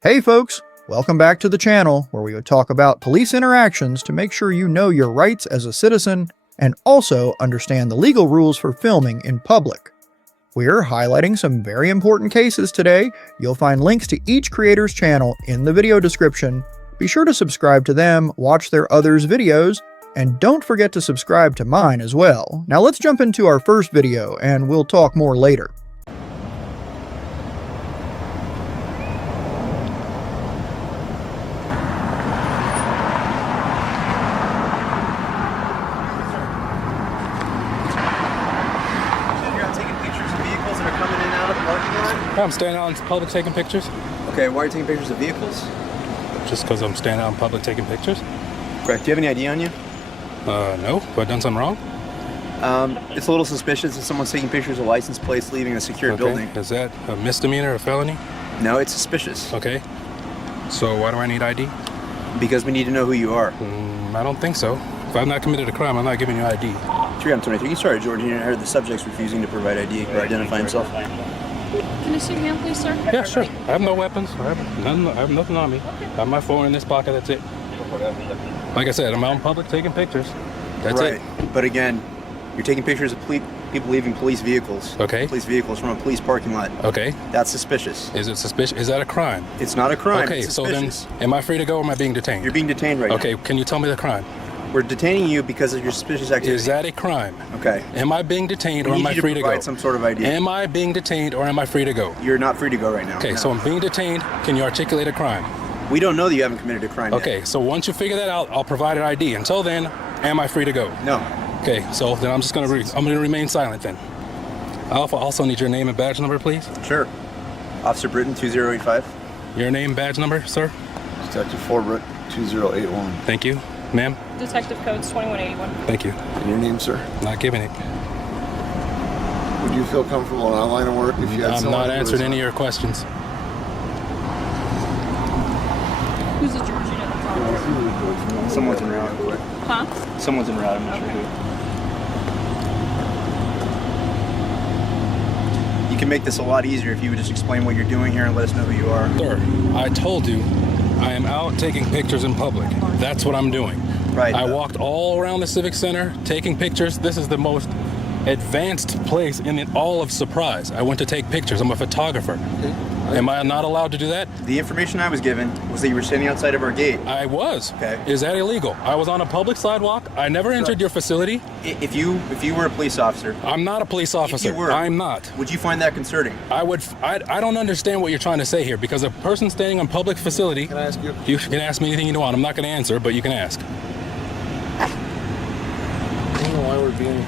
Hey folks, welcome back to the channel where we would talk about police interactions to make sure you know your rights as a citizen and also understand the legal rules for filming in public. We're highlighting some very important cases today. You'll find links to each creator's channel in the video description. Be sure to subscribe to them, watch their others' videos, and don't forget to subscribe to mine as well. Now let's jump into our first video and we'll talk more later. I'm standing out in public taking pictures. Okay, why are you taking pictures of vehicles? Just because I'm standing out in public taking pictures. Correct. Do you have any ID on you? No. Have I done something wrong? It's a little suspicious if someone's taking pictures of license plates leaving a secure building. Is that a misdemeanor or a felony? No, it's suspicious. Okay. So why do I need ID? Because we need to know who you are. I don't think so. If I've not committed a crime, I'm not giving you ID. 323. You started, George. You heard the subject's refusing to provide ID or identify himself. Can I see your hand, please, sir? Yeah, sure. I have no weapons. I have nothing on me. I have my phone in this pocket. That's it. Like I said, I'm out in public taking pictures. That's it. But again, you're taking pictures of people leaving police vehicles. Okay. Police vehicles from a police parking lot. Okay. That's suspicious. Is it suspicious? Is that a crime? It's not a crime. Okay, it's so then, am I free to go or am I being detained? You're being detained right now. Okay, can you tell me the crime? We're detaining you because of your suspicious activity. Is that a crime? Okay. Am I being detained or am I free to go? Provide some sort of ID. Am I being detained or am I free to go? You're not free to go right now. Okay, no. so I'm being detained. Can you articulate a crime? We don't know that you haven't committed a crime Okay, yet. so once you figure that out, I'll provide an ID. Until then, am I free to go? No. Okay, so then I'm just gonna remain silent then. I also need your name and badge number, please. Sure. Officer Britton, 2085. Your name, badge number, sir? Detective Forbert, 2081. Thank you. Ma'am? Detective Codes 2181. Thank you. And your name, sir? Not giving it. Would you feel comfortable in that line of work if you had I'm someone not who was answering any of your questions. Who's the George? You know, Someone's en route. huh? Someone's en route, I'm not sure who. You can make this a lot easier if you would just explain what you're doing here and let us know who you are. Sir, I told you I am out taking pictures in public. That's what I'm doing. Right. I walked all around the Civic Center taking pictures. This is the most advanced place in all of Surprise. I went to take pictures. I'm a photographer. Am I not allowed to do that? The information I was given was that you were standing outside of our gate. I was. Okay. Is that illegal? I was on a public sidewalk. I never entered your facility. If you were a police officer, I'm not a police officer. if you were, I'm not. would you find that concerning? I don't understand what you're trying to say here, because a person standing on public facility. Can I ask you? You can ask me anything you want. I'm not going to answer, but you can ask. I don't know why we're being,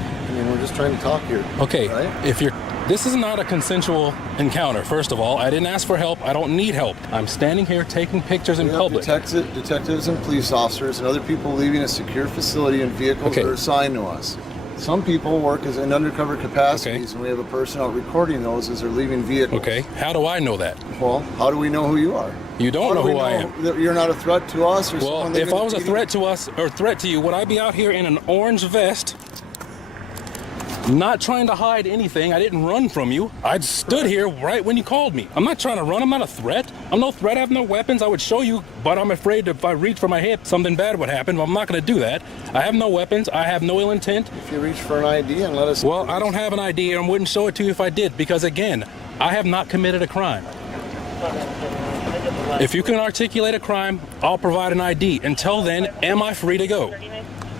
we're just trying to talk here. Okay, Right? this is not a consensual encounter, first of all. I didn't ask for help. I don't need help. I'm standing here taking pictures in We have public. detectives and police officers and other people leaving a secure facility in vehicles that are assigned to us. Some people work as in undercover capacities, and we have a person out recording those as they're leaving vehicles. Okay, how do I know that? Well, how do we know who you are? You don't know who I am. That you're not a threat to us, or Well, someone if I was a leaving threat to us or threat to you, would I be out here in an orange vest? Not trying to hide anything. I didn't run from you. I stood here right when you called me. I'm not trying to run. I'm not a threat. I'm no threat. I have no weapons. I would show you, but I'm afraid if I reach for my hip, something bad would happen. Well, I'm not going to do that. I have no weapons. I have no ill intent. If you reach for an ID and let us... Well, I don't have an ID and wouldn't show it to you if I did, because again, I have not committed a crime. If you can articulate a crime, I'll provide an ID. Until then, am I free to go?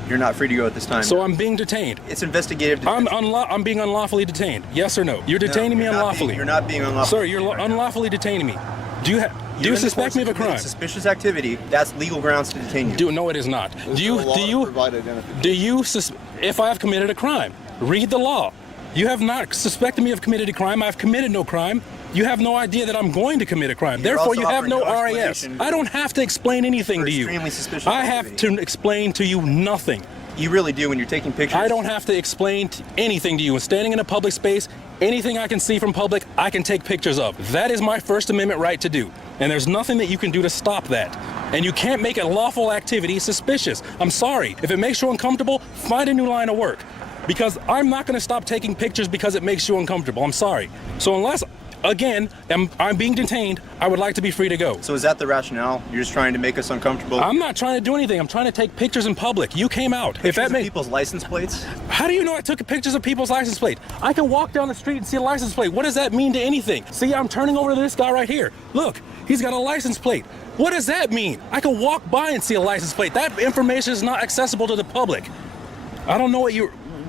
You're not free to go at this time. So I'm being detained. It's investigative. I'm being unlawfully detained. Yes or no? You're detaining me unlawfully. You're not being unlawfully. Sir, you're unlawfully detaining me. Do you suspect me of a crime? Suspicious activity. That's legal grounds to detain you. No, it is not. If I have committed a crime, read the law. You have not suspected me of committed a crime. I've committed no crime. You have no idea that I'm going to commit a crime. Therefore, you have no RAS. I don't have to explain anything to you. Extremely suspicious I have to explain to you nothing. You really do when you're taking pictures. I don't have to explain anything to you. When standing in a public space, anything I can see from public, I can take pictures of. That is my First Amendment right to do. And there's nothing that you can do to stop that. And you can't make a lawful activity suspicious. I'm sorry. If it makes you uncomfortable, find a new line of work. Because I'm not going to stop taking pictures because it makes you uncomfortable. I'm sorry. So unless again, I'm being detained. I would like to be free to go. So is that the rationale? You're just trying to make us uncomfortable? I'm not trying to do anything. I'm trying to take pictures in public. You came out. Pictures of people's license plates? How do you know I took pictures of people's license plate? I can walk down the street and see a license plate. What does that mean to anything? See, I'm turning over to this guy right here. Look, he's got a license plate. What does that mean? I can walk by and see a license plate. That information is not accessible to the public. I don't know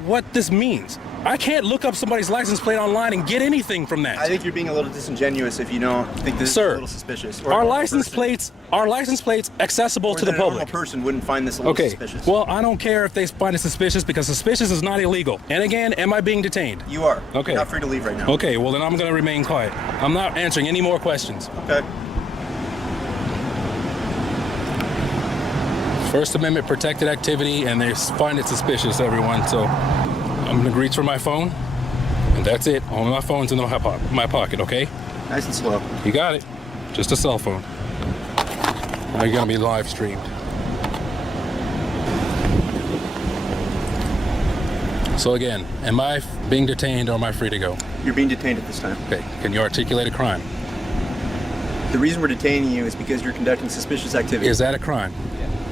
what this means. I can't look up somebody's license plate online and get anything from that. I think you're being a little disingenuous if you don't think this is a little suspicious. Are license plates accessible to the public? A normal person wouldn't find this a little suspicious. Well, I don't care if they find it suspicious because suspicious is not illegal. And again, am I being detained? You are. Okay. You're not free to leave right now. Okay, well then I'm going to remain quiet. I'm not answering any more questions. Okay. First Amendment protected activity, and they find it suspicious, everyone. So I'm going to reach for my phone, and that's it. All my phone's in my pocket, okay? Nice and slow. You got it. Just a cell phone. Now you're going to be live streamed. So again, am I being detained or am I free to go? You're being detained at this time. Okay. Can you articulate a crime? The reason we're detaining you is because you're conducting suspicious activity. Is that a crime?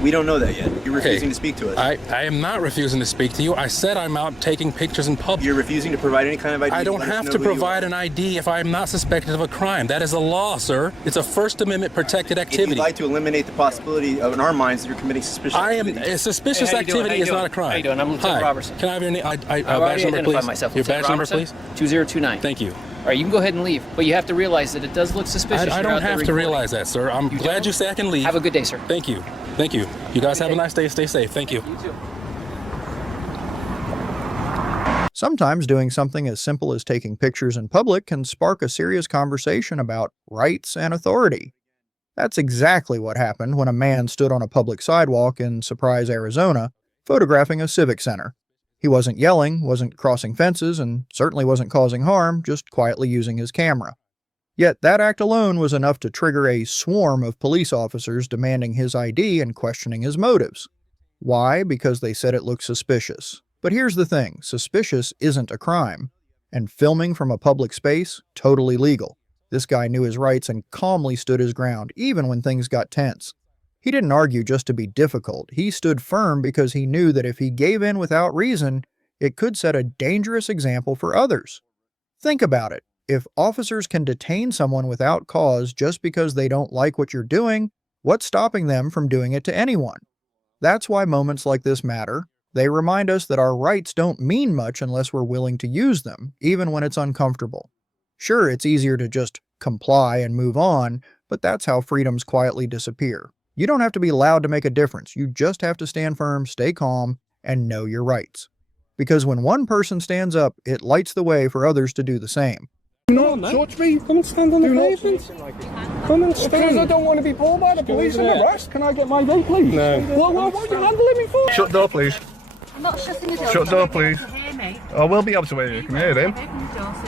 We don't know that yet. You're refusing to speak to us. I am not refusing to speak to you. I said I'm out taking pictures in public. You're refusing to provide any kind of ID. I don't have to provide an ID if I'm not suspected of a crime. That is a law, sir. It's a First Amendment protected activity. If you'd like to eliminate the possibility of, in our minds, that you're committing suspicious activity. Suspicious activity is not a crime. How you doing? I'm Lieutenant Robertson. Can I have your name? I've badge already number, identified please? myself. Your Lieutenant badge number, Robertson, please? 2029. Thank you. All right, you can go ahead and leave, but you have to realize that it does look suspicious. I don't have to realize that, sir. I'm glad you say I can leave. Have a good day, sir. Thank you. Thank you. You guys have a nice day. Stay safe. Thank you. You too. Sometimes doing something as simple as taking pictures in public can spark a serious conversation about rights and authority. That's exactly what happened when a man stood on a public sidewalk in Surprise, Arizona, photographing a civic center. He wasn't yelling, wasn't crossing fences, and certainly wasn't causing harm, just quietly using his camera. Yet that act alone was enough to trigger a swarm of police officers demanding his ID and questioning his motives. Why? Because they said it looked suspicious. But here's the thing, suspicious isn't a crime. And filming from a public space, totally legal. This guy knew his rights and calmly stood his ground, even when things got tense. He didn't argue just to be difficult. He stood firm because he knew that if he gave in without reason, it could set a dangerous example for others. Think about it. If officers can detain someone without cause just because they don't like what you're doing, what's stopping them from doing it to anyone? That's why moments like this matter. They remind us that our rights don't mean much unless we're willing to use them, even when it's uncomfortable. Sure, it's easier to just comply and move on, but that's how freedoms quietly disappear. You don't have to be loud to make a difference. You just have to stand firm, stay calm, and know your rights. Because when one person stands up, it lights the way for others to do the same. Do not touch me. Come and stand on the pavement. Come and stand. Because I don't want to be pulled by the police and arrest. Can I get my day, please? No. Well, what are you handling me for? Shut the door, please. I'm not shutting the door. Shut the door, please. You hear me? I will be able to hear you. Can you hear him?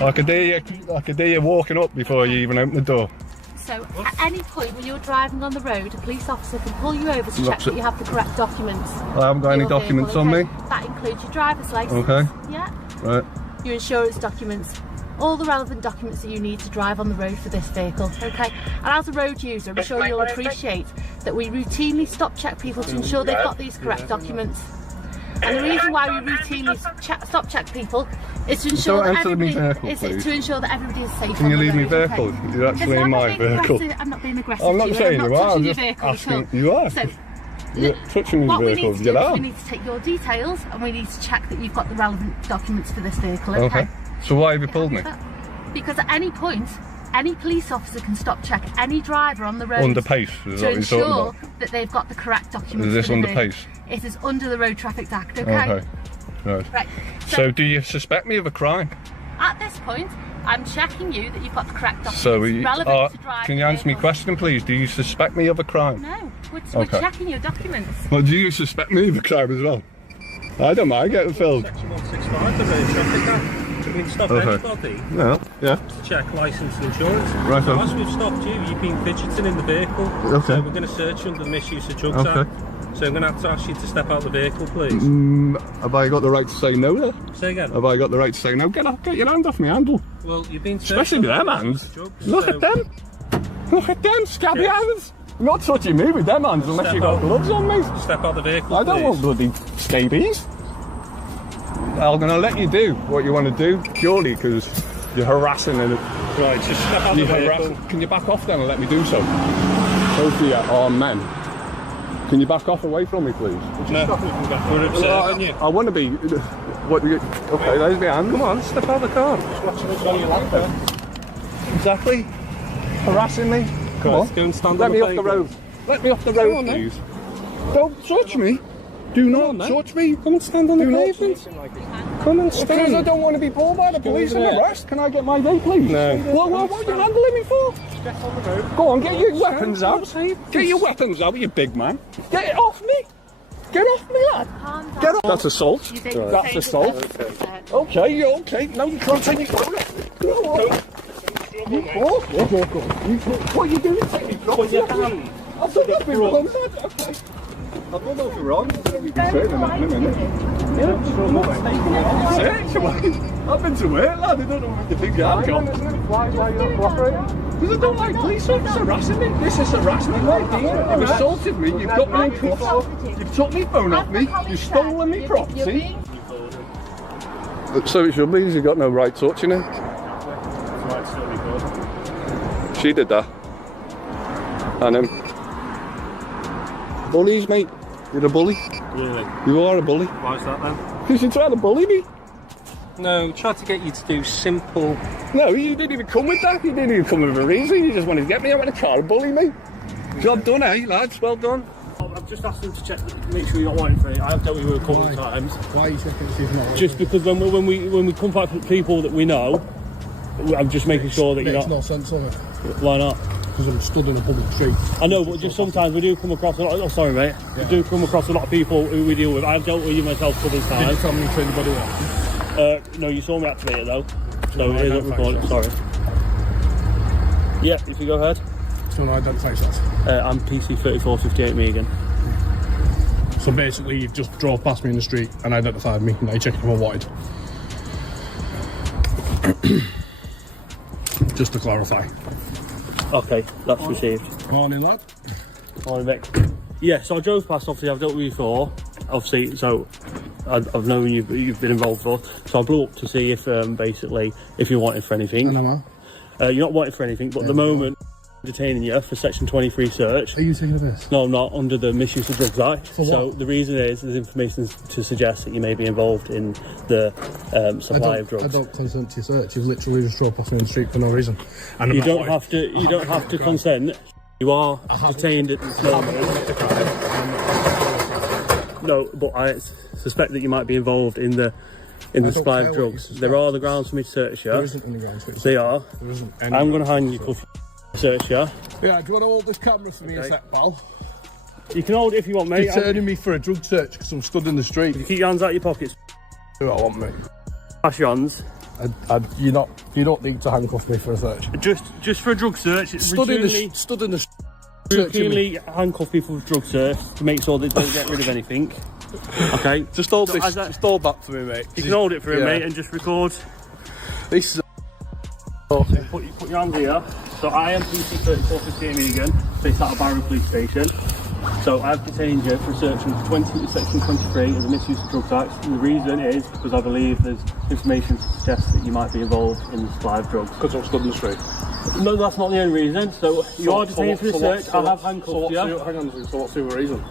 I could hear you walking up before you even open the door. So, at any point when you're driving on the road, a police officer can pull you over to check that you have the correct documents. I haven't got any documents on me. That includes your driver's license. Okay. Yeah. Right. Your insurance documents. All the relevant documents that you need to drive on the road for this vehicle, okay? And as a road user, I'm sure you'll appreciate that we routinely stop check people to ensure they've got these correct documents. And the reason why we routinely stop check people is to ensure that everybody is safe. Can you leave me vehicle? You're actually in my vehicle. I'm not being aggressive. I'm not saying you are. I'm just asking. you are. So, you're touching what me we vehicle. need to do is we need to take your details and we need to check that you've got the relevant documents for this vehicle. Okay. So why have you pulled me? Because at any point, any police officer can stop check any driver on the road under pace, is to what you're talking ensure about. that they've got the correct documents. Is this for the under vehicle. pace? It is under the Road Traffic Act, okay? Okay. Right. So do you suspect me of a crime? at this point, I'm checking you that you've got the correct documents So relevant to drive. can you answer me a question, please? Do you suspect me of a crime? No, we're checking your documents. Well, do you suspect me of a crime as well? I don't mind getting filmed. Section 165 of the traffic act. We can stop Okay. anybody No. Yeah. to check licence and insurance. Right, So so- as we've stopped you, you've been fidgeting in the vehicle. Okay. So we're going to search you under the Misuse of Drugs Okay. Act. So I'm going to have to ask you to step out of the vehicle, please. Have I got the right to say no there? Say again. Have I got the right to say no? Get your hand off me handle. Well, you've been Especially with them hands. drugs, Look so- at them. Look at them scabby Yes. hands. You're not touching me with them hands unless Step you got out. gloves on me. Step out the vehicle, I don't please. want bloody scabies. I'm going to let you do what you want to do, purely because you're harassing and Right, just step out the you're vehicle. harassing. Can you back off then and let me do so? Both of you are men. Can you back off away from me, please? No, we're upset, aren't you? I want to be. What? Okay, there's my hand. Come on, step out of the car. Exactly. Harassing me. Come on. Go and stand Let on me the off the pavement. road. Let me off the road, please. Don't touch me. Do not touch me. Come and stand on the Do not pavement. Come and Because stand. I don't want to be pulled by the police and over there. arrest. Can I get my day, please? No. What are you handling me for? Go on, get your weapons out. Get your weapons out, you big man. Get it off me. Get off me, lad. Get off. That's assault. That's assault. Okay, you're okay. No, you can't take me. Go on. You walk. What are you doing? Take me. Put your hand. I've done nothing wrong. Okay. I've done nothing wrong. I've been to work, lad. I don't know what you think I've got. Why are you not cooperating? Because I don't like police officers harassing me. This is harassment, mate. You've assaulted me. You've got me in cuffs. You've took my phone off me. You've stolen me property. So it should be. You've got no right touching her. She did that. And bullies, mate. You're a bully. Really? You are a bully. Why is that then? Because you tried to bully me. No, tried to get you to do simple. No, you didn't even come with that. You didn't even come with a reason. You just wanted to get me out of the car and bully me. Job done, eh, lads? Well done. I've just asked them to check, make sure you're not wanting for it. I have dealt with you a couple of times. Why are you checking to see if you're not? Just because when we come back with people that we know, I'm just making sure that you're Makes not. no sense on it. Why not? Because I'm stood in a public street. I know, but just sometimes we do come across a lot. Oh, sorry, mate. Yeah. We do come across a lot of people who we deal with. I've dealt with you myself a couple of Did you times. tell me to anybody else? No, you saw me activate it though. So No, it I isn't don't recorded. think Sorry. Yeah, if you go ahead. So no identify yourself. I'm PC 3458 Megan. So basically, you've just drove past me in the street and identified me, and now you're checking if I'm wanted. Just to clarify. Okay, that's received. Morning, lad. Morning, Vic. Yeah, so I drove past. Obviously, I've dealt with you before. Obviously, so I've known you've been involved before. So I blew up to see if basically if you're wanted for anything. And am I? You're not wanted for anything, but at the moment, I'm detaining you for Section 23 search. Are you taking a piss? No, I'm not, under the Misuse of Drugs Act. For So what? the reason is there's information to suggest that you may be involved in the supply of drugs. I don't consent to your search. You've literally just drove past me in the street for no reason. And I'm You not don't wanted. have to. You don't have to consent. You are detained at this moment. No, but I suspect that you might be involved in the supply of care what drugs. you There are the grounds for me to search you. There isn't any grounds for it. They are. There isn't any I'm going to grounds hand you for it. cuff. Search you. Yeah, do you want to hold this camera for me a sec, pal? You can hold it if you want, mate. You're turning me for a drug search because I'm stood in the street. You keep your hands out of your pockets. Do I want me? Pass your hands. You don't need to handcuff me for a search. Just for a drug search. Stood in the searching me. Routinely handcuff people for drug search to make sure they don't get rid of anything. Okay. Just hold So this. as that- Just hold that for me, mate. You can hold it for him, Yeah. mate, and just record. This is. Put your hands here. So I am PC 3458 Megan, based out of Barrow Police Station. So I've detained you for search under Section 23 of the Misuse of Drugs Act. And the reason is because I believe there's information to suggest that you might be involved in the supply of drugs. Because I'm stood in the street. No, that's not the only reason. So you are detained for the search. I have handcuffed you. Hang on, so what's the other reason?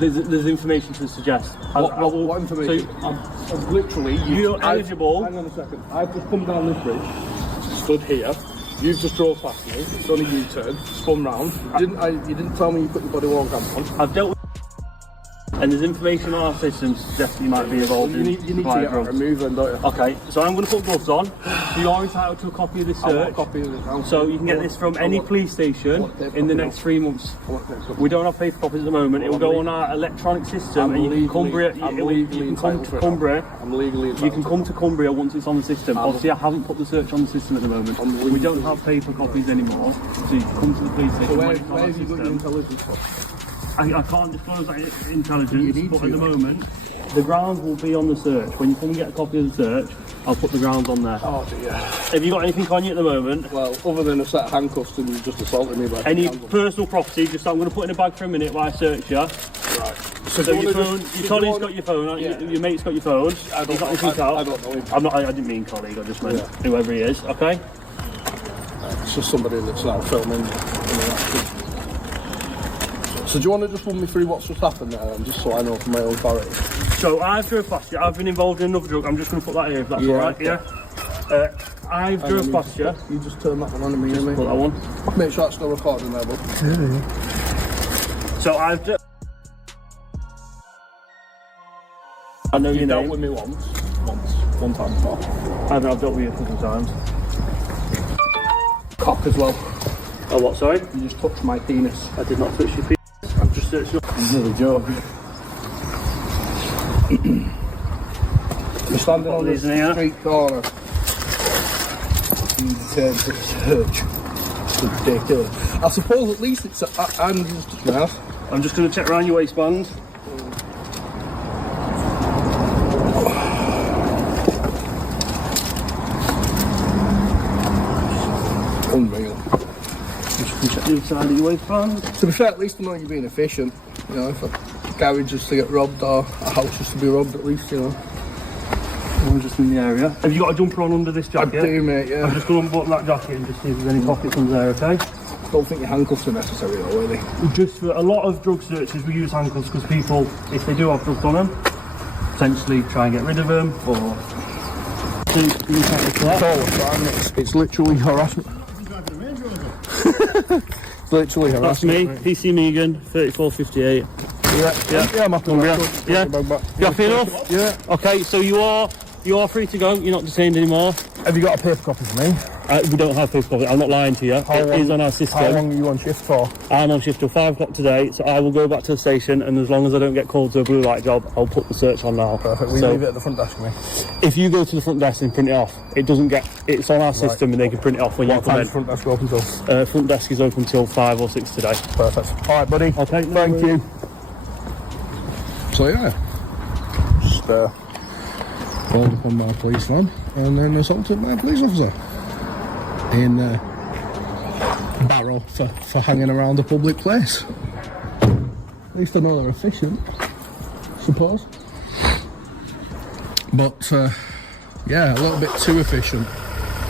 There's information to suggest. What information? I'm literally. You're eligible. Hang on a second. I've just come down this bridge, stood here. You've just drove past me, done a U-turn, spun round. You didn't tell me you put your body worn camera on. I've dealt with And there's information on our system suggesting you might be involved in You need to get drugs. removed then, don't you? Okay, so I'm going to put gloves on. So you are entitled to a copy of this I want a search. copy of it now. So you can get this from any police station in the next 3 months. We don't have paper copies at the moment. It will go on our electronic system, and you can Cumbria. You can come to Cumbria. I'm legally You can come to Cumbria once it's on the system. Obviously, I haven't put the search on the system at the moment. We don't have paper copies anymore, so you can come to the police station. Where wait for our have you got your system. intelligence from? I can't disclose that intelligence, but at the moment, the grounds will be on the search. When you come and get a copy of the search, I'll put the grounds on there. Oh dear. Have you got anything on you at the moment? Well, other than a set of handcuffs and you just assaulted me. But Any personal property? Just I'm going to put in a bag for a minute while I search you. Right. So your phone, your colleague's got your phone, your mate's got your phone. I don't Got know. anything I out? don't know him. I didn't mean colleague. I just meant whoever he is. Okay. It's just somebody that's now filming. So do you want to just run me through what's just happened there, and just so I know from my own clarity? So I've drove past you. I've been involved in another drug. I'm just going to put that here if that's all right. Okay. Yeah. I've drove past you. You just turn that one on to me, Put that one. Make sure that's still recording there, bud. So I know your You dealt name. with me one time before. I've dealt with you a couple of times. Cock as well. Oh, what? Sorry. You just touched my penis. I did not touch your penis. I'm just searching up. Another joke. You're standing on Isn't the it? street corner. You turn to search. It's ridiculous. I suppose at least it's I'm just now. I'm just going to check around your waistband. Unreal. Just check the inside of your waistband. To be fair, at least I know you're being efficient. You know, if a garage is to get robbed or a house is to be robbed, at least, you know. I'm just in the area. Have you got a jumper on under this I jacket? do, mate, yeah. I'm just going to unbutton that jacket and just see if there's any pockets under there, okay? Don't think your handcuffs are necessary, though, are they? Just for a lot of drug searches, we use handcuffs because people, if they do have drugs on them, potentially try and get rid of them or... It's literally harassment. It's literally harassment. That's me, mate. PC Megan, 3458. Yeah, I'm happy with that. Yeah? You happy enough? Yeah. Okay, so you are free to go, you're not detained anymore. Have you got a paper copy for me? We don't have paper copy, I'm not lying to you. It is on our system. How long are you on shift for? I'm on shift till 5 o'clock today, so I will go back to the station, and as long as I don't get called to a blue light job, I'll put the search on now. Perfect. We So leave it at the front desk for me. if you go to the front desk and print it off, it's on our system and they can print it off when you What come time's in. front desk open till? Front desk is open till 5 or 6 today. Perfect. All right, buddy. Okay, Thank you. So yeah, just rolled up on my police van and then assaulted my police officer in Barrow for hanging around a public place. At least I know they're efficient, suppose. But yeah, a little bit too efficient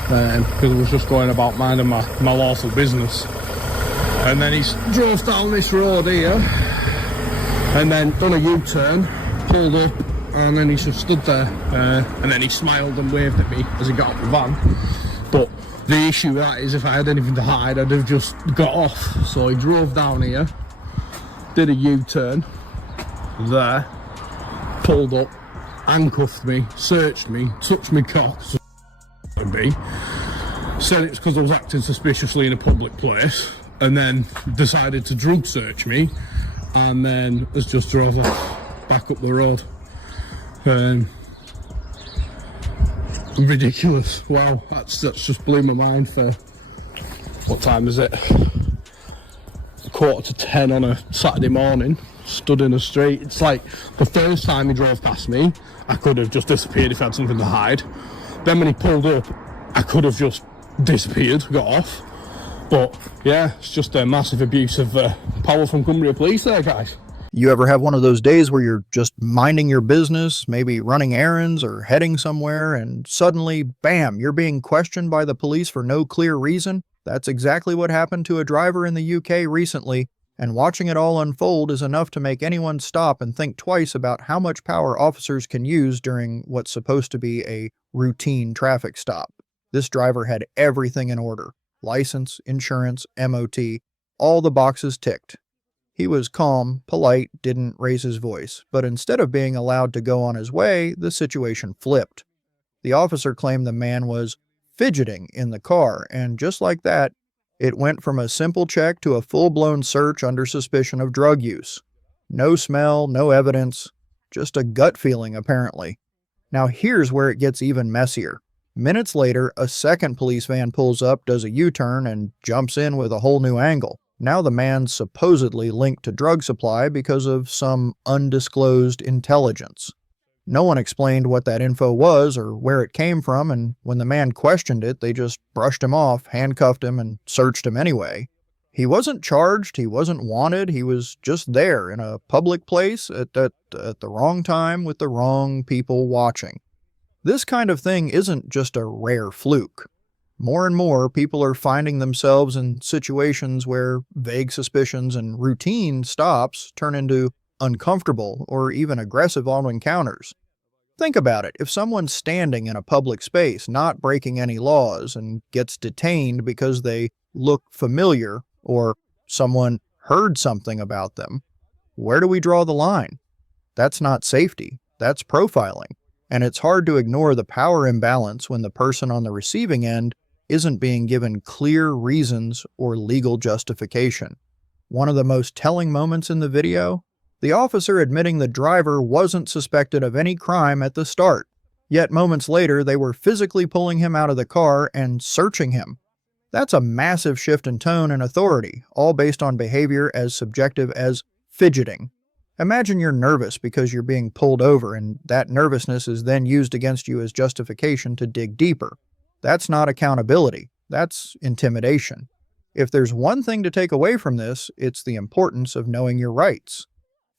because I was just going about minding my lawful business. And then he drove down this road here and then done a U-turn, pulled up, and then he just stood there and then he smiled and waved at me as he got out the van. But the issue with that is if I had anything to hide, I'd have just got off. So he drove down here, did a U-turn there, pulled up, handcuffed me, searched me, touched me cock, said it's because I was acting suspiciously in a public place, and then decided to drug search me, and then has just drove off back up the road. Ridiculous. Wow, that's just blew my mind. For what time is it? 9:45 on a Saturday morning, stood in the street. It's like the first time he drove past me, I could have just disappeared if I had something to hide. Then when he pulled up, I could have just disappeared, got off. But yeah, it's just a massive abuse of power from Cumbria Police there, guys. You ever have one of those days where you're just minding your business, maybe running errands or heading somewhere, and suddenly, bam, you're being questioned by the police for no clear reason? That's exactly what happened to a driver in the UK recently, and watching it all unfold is enough to make anyone stop and think twice about how much power officers can use during what's supposed to be a routine traffic stop. This driver had everything in order: license, insurance, MOT, all the boxes ticked. He was calm, polite, didn't raise his voice, but instead of being allowed to go on his way, the situation flipped. The officer claimed the man was fidgeting in the car, and just like that, it went from a simple check to a full-blown search under suspicion of drug use. No smell, no evidence, just a gut feeling apparently. Now here's where it gets even messier. Minutes later, a second police van pulls up, does a U-turn, and jumps in with a whole new angle. Now the man's supposedly linked to drug supply because of some undisclosed intelligence. No one explained what that info was or where it came from, and when the man questioned it, they just brushed him off, handcuffed him, and searched him anyway. He wasn't charged, he wasn't wanted, he was just there in a public place at the wrong time with the wrong people watching. This kind of thing isn't just a rare fluke. More and more people are finding themselves in situations where vague suspicions and routine stops turn into uncomfortable or even aggressive encounters. Think about it. If someone's standing in a public space, not breaking any laws, and gets detained because they look familiar or someone heard something about them, where do we draw the line? That's not safety. That's profiling. And it's hard to ignore the power imbalance when the person on the receiving end isn't being given clear reasons or legal justification. One of the most telling moments in the video? The officer admitting the driver wasn't suspected of any crime at the start. Yet moments later, they were physically pulling him out of the car and searching him. That's a massive shift in tone and authority, all based on behavior as subjective as fidgeting. Imagine you're nervous because you're being pulled over, and that nervousness is then used against you as justification to dig deeper. That's not accountability. That's intimidation. If there's one thing to take away from this, it's the importance of knowing your rights.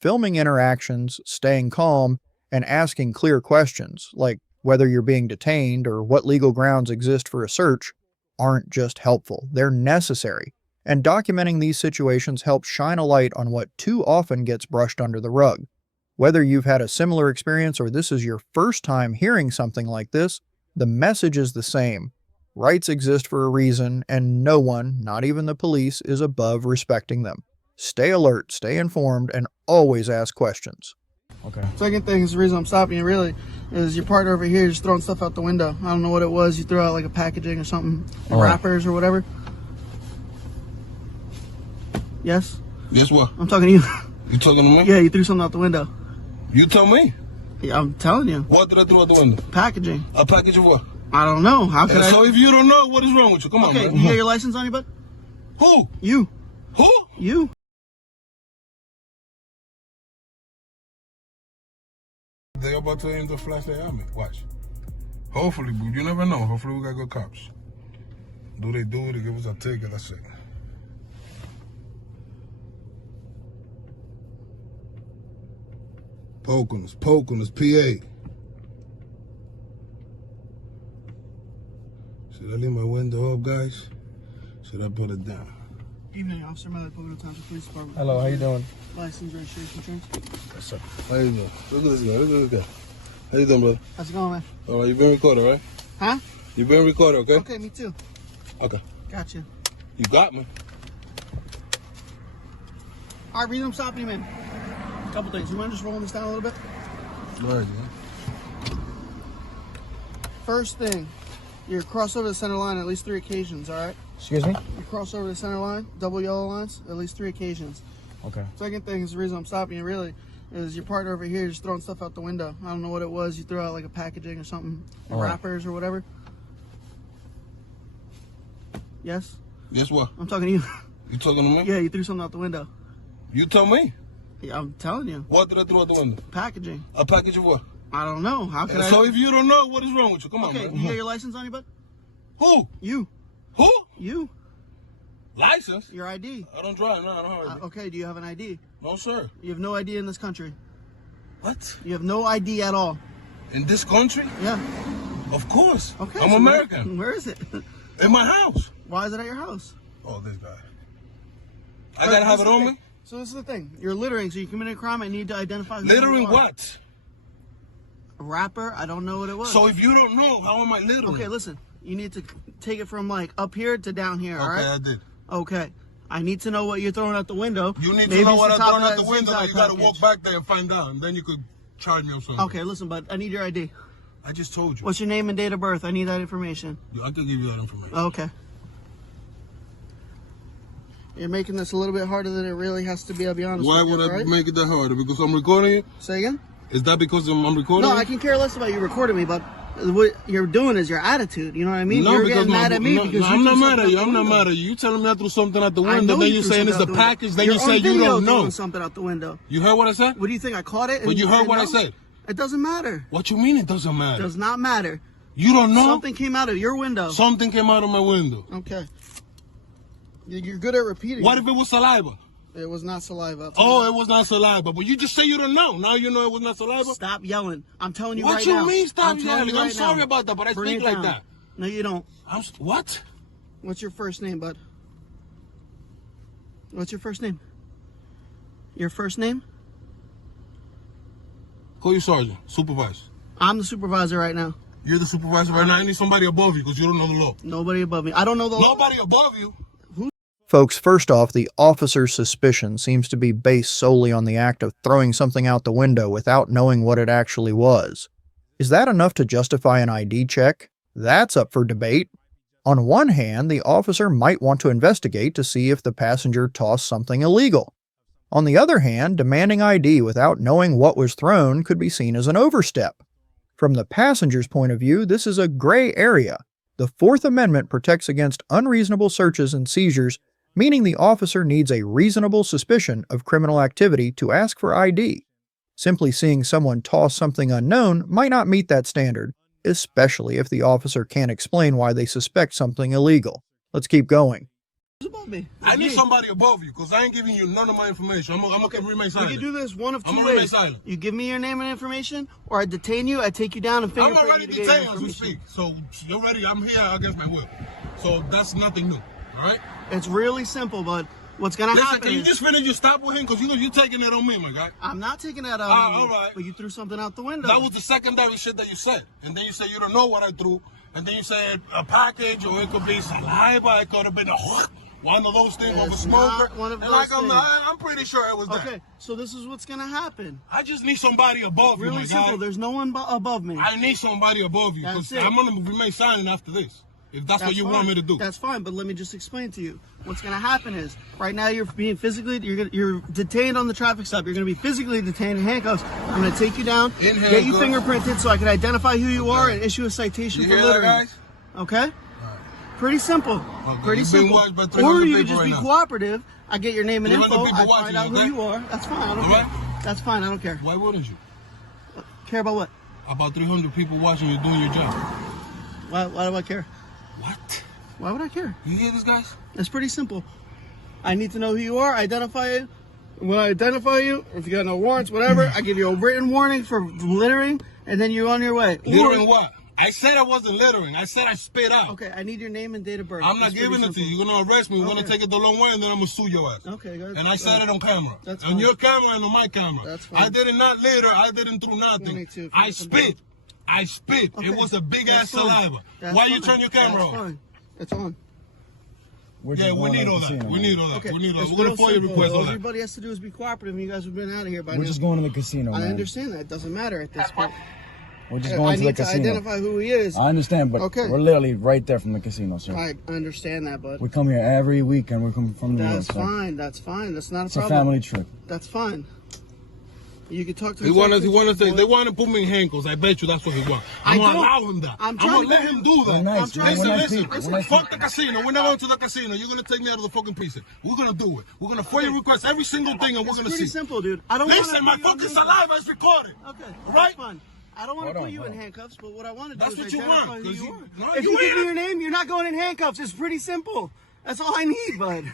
Filming interactions, staying calm, and asking clear questions, like whether you're being detained or what legal grounds exist for a search, aren't just helpful. They're necessary. And documenting these situations helps shine a light on what too often gets brushed under the rug. Whether you've had a similar experience or this is your first time hearing something like this, the message is the same. Rights exist for a reason, and no one, not even the police, is above respecting them. Stay alert, stay informed, and always ask questions. Okay. Second thing is the reason I'm stopping you really is your partner over here is throwing stuff out the window. I don't know what it was. You threw out like a packaging or something, wrappers or whatever. Yes? Yes, what? I'm talking to you. You talking to me? Yeah, you threw something out the window. You tell me. Yeah, I'm telling you. What did I throw out the window? Packaging. A package of what? I don't know. How could I? So if you don't know, what is wrong with you? Come on, man. Okay, you got your license on you, bud? Who? You. Who? You. They're about to aim the flashlight at me. Watch. Hopefully, but you never know. Hopefully we got good cops. Do they give us a ticket? That's it. Poke on us, PA. Should I leave my window up, guys? Should I put it down? Evening, Officer Miller, Pocono Township Police Department. Hello, how you doing? License, registration, insurance. Yes, sir. How you doing? Look at this guy, look at this guy. How you doing, brother? How's it going, man? All right, you been recorded, right? Huh? You been recorded, okay? Okay, me too. Okay. Gotcha. You got me. All right, reason I'm stopping you, man. A couple things. You mind just rolling this down a little bit? All right, man. First thing, you're crossed over the center line at least 3 occasions, all right? Excuse me? You cross over the center line, double yellow lines, at least 3 occasions. Okay. Second thing is the reason I'm stopping you really is your partner over here is throwing stuff out the window. I don't know what it was. You threw out like a packaging or something, wrappers or whatever. Yes? Yes, what? I'm talking to you. You talking to me? Yeah, you threw something out the window. You tell me. Yeah, I'm telling you. What did I throw out the window? Packaging. A package of what? I don't know. How could I? So if you don't know, what is wrong with you? Come on, Okay, man. you got your license on you, bud? Who? You. Who? You. License? Your ID. I don't drive. No, I don't have ID. Okay, do you have an ID? No, sir. You have no ID in this country. What? You have no ID at all. In this country? Yeah. Of course. Okay. I'm so American. Where is it? In my house. Why is it at your house? Oh, this guy. I gotta have it on me? So this is the thing. You're littering, so you committed a crime. I need to identify who Littering you are. what? A rapper? I don't know what it was. So if you don't know, how am I littering? Okay, listen. You need to take it from like up here to down here, all right? Okay, I did. Okay. I need to know what you're throwing out the window. You need Maybe to know it's what I'm top throwing of out the that window. zip You got to walk package. back there and find out, and then you could charge me or something. Okay, listen, bud. I need your ID. I just told you. What's your name and date of birth? I need that information. I can give you that information. Okay. You're making this a little bit harder than it really has to be, I'll be honest Why with you, would I right? make it that harder? Because I'm recording you? Say again? Is that because I'm recording No, you? I can care less about you recording me, but what you're doing is your attitude. You know what I mean? No, You're because getting mad at me because I'm not mad at you. you. I'm not mad at you. You telling me I threw something out the I window, know then you you're threw saying it's something a out the package, then window. you You're say on you video don't know. throwing something out the window. You heard what I said? What do you think? I caught it? But you heard what I know? said. It doesn't matter. What you mean it doesn't matter? Does not matter. You don't know? Something came out of your window. Something came out of my window. Okay. You're good at repeating. What if it was saliva? It was not saliva. Oh, it was not saliva. But you just say you don't know. Now you know it was not saliva? Stop yelling. I'm telling you what right you now. mean stop I'm telling yelling? you I'm right sorry now. about that, but I Bring speak it like down. that. No, you don't. What? What's your first name, bud? What's your first name? Your first name? Call you sergeant, supervisor. I'm the supervisor right now. You're the supervisor right now. I need somebody above you because you don't know the law. Nobody above me. I don't know the law. Nobody above you. Folks, first off, the officer's suspicion seems to be based solely on the act of throwing something out the window without knowing what it actually was. Is that enough to justify an ID check? That's up for debate. On one hand, the officer might want to investigate to see if the passenger tossed something illegal. On the other hand, demanding ID without knowing what was thrown could be seen as an overstep. From the passenger's point of view, this is a gray area. The Fourth Amendment protects against unreasonable searches and seizures, meaning the officer needs a reasonable suspicion of criminal activity to ask for ID. Simply seeing someone toss something unknown might not meet that standard, especially if the officer can't explain why they suspect something illegal. Let's keep going. Above me. I need somebody above you because I ain't giving you none of my information. I'm going to remain silent. We can do this one of two I'm gonna remain ways. silent. You give me your name and information, or I detain you, I take you down and I'm fingerprint already you to get your detained as we information. speak. So you're ready. I'm here against my will. So that's nothing new. All right? It's really simple, bud. What's going to Listen, happen can you is- just finish your stop with him? Because you're taking it on me, my guy. I'm not taking that out Ah, on you, all right. but you threw something out the window. That was the secondary shit that you said. And then you said you don't know what I threw. And then you said a package, or it could be saliva. It could have been one of those things of a It's smoker. not one of And those like things. I'm pretty sure it was that. Okay, so this is what's going to happen. I just need somebody above you, Really my simple. guy. There's no one above me. I need somebody above you. That's Because it. I'm going to remain silent after this. If that's what you fine. want me to do. That's fine, but let me just explain to you. What's going to happen is, right now you're being you're detained on the traffic stop. You're going to be physically detained in handcuffs. I'm going to take you down, In get you handcuffs. fingerprinted so I can identify who you are and issue a citation You for hear that, littering. guys? Okay? Pretty simple. Okay, Pretty you've been simple. watched by 300 Or you can people just right be now. cooperative. I get your name and 300 info. people I watching find out you, who okay? you are. That's fine. I don't All care. right? That's fine. I don't care. Why wouldn't you? Care about what? About 300 people watching you doing your job. Why do I care? What? Why would I care? You hear this, guys? It's pretty simple. I need to know who you are, identify you. When I identify you, if you got no warrants, whatever, I give you a written warning for littering, and then you're on your way. Littering what? I said I wasn't littering. I said I spit out. Okay, I need your name and date of birth. I'm not It's giving pretty it to you. simple. You're going to arrest me. We're going Okay. to take it the long way, and then I'm going to sue your ass. Okay, good. And I said it on camera. That's on fine. your camera and on my camera. That's fine. I did not litter. I didn't do nothing. 22, I 52. spit. I spit. Okay, It was a big that's ass fine. saliva. That's Why you fine. turn your camera That's off? fine. It's on. Yeah, we need all that. We need all that. Okay, We need all that. it's We're going to real FOIA simple. request all All that. everybody has to do is be cooperative, and you guys have been out of here by now. We're just going to the casino, I man. understand that. It doesn't matter at this point. We're just I going to the need to casino. identify who he is. I understand, but Okay. we're literally right there from the casino, sir. I understand that, bud. We come here every weekend. We come from the That's north, sir. fine. That's fine. That's not a It's a problem. family trip. That's fine. You can talk to They him. want to they want to put me in handcuffs. I bet you that's what he wants. I'm going to allow him that. I'm going to let him do that. We're nice, man. Listen, We're nice listen, people. listen. We're nice Fuck the casino. We're not going to the casino. You're going to take me out of the fucking precinct. We're going to do it. We're going to FOIA request every single thing, and we're going to Pretty see. simple, dude. I don't Listen, my wanna put you in fucking handcuffs. saliva is recorded. Okay, All right? that's fine. I don't want to Hold put on, you hold in on. handcuffs, but what I want to do That's is what you identify want, who 'cause you you- are. no, If you you give me ain't. your name, you're not going in handcuffs. It's pretty simple. That's all I need, bud.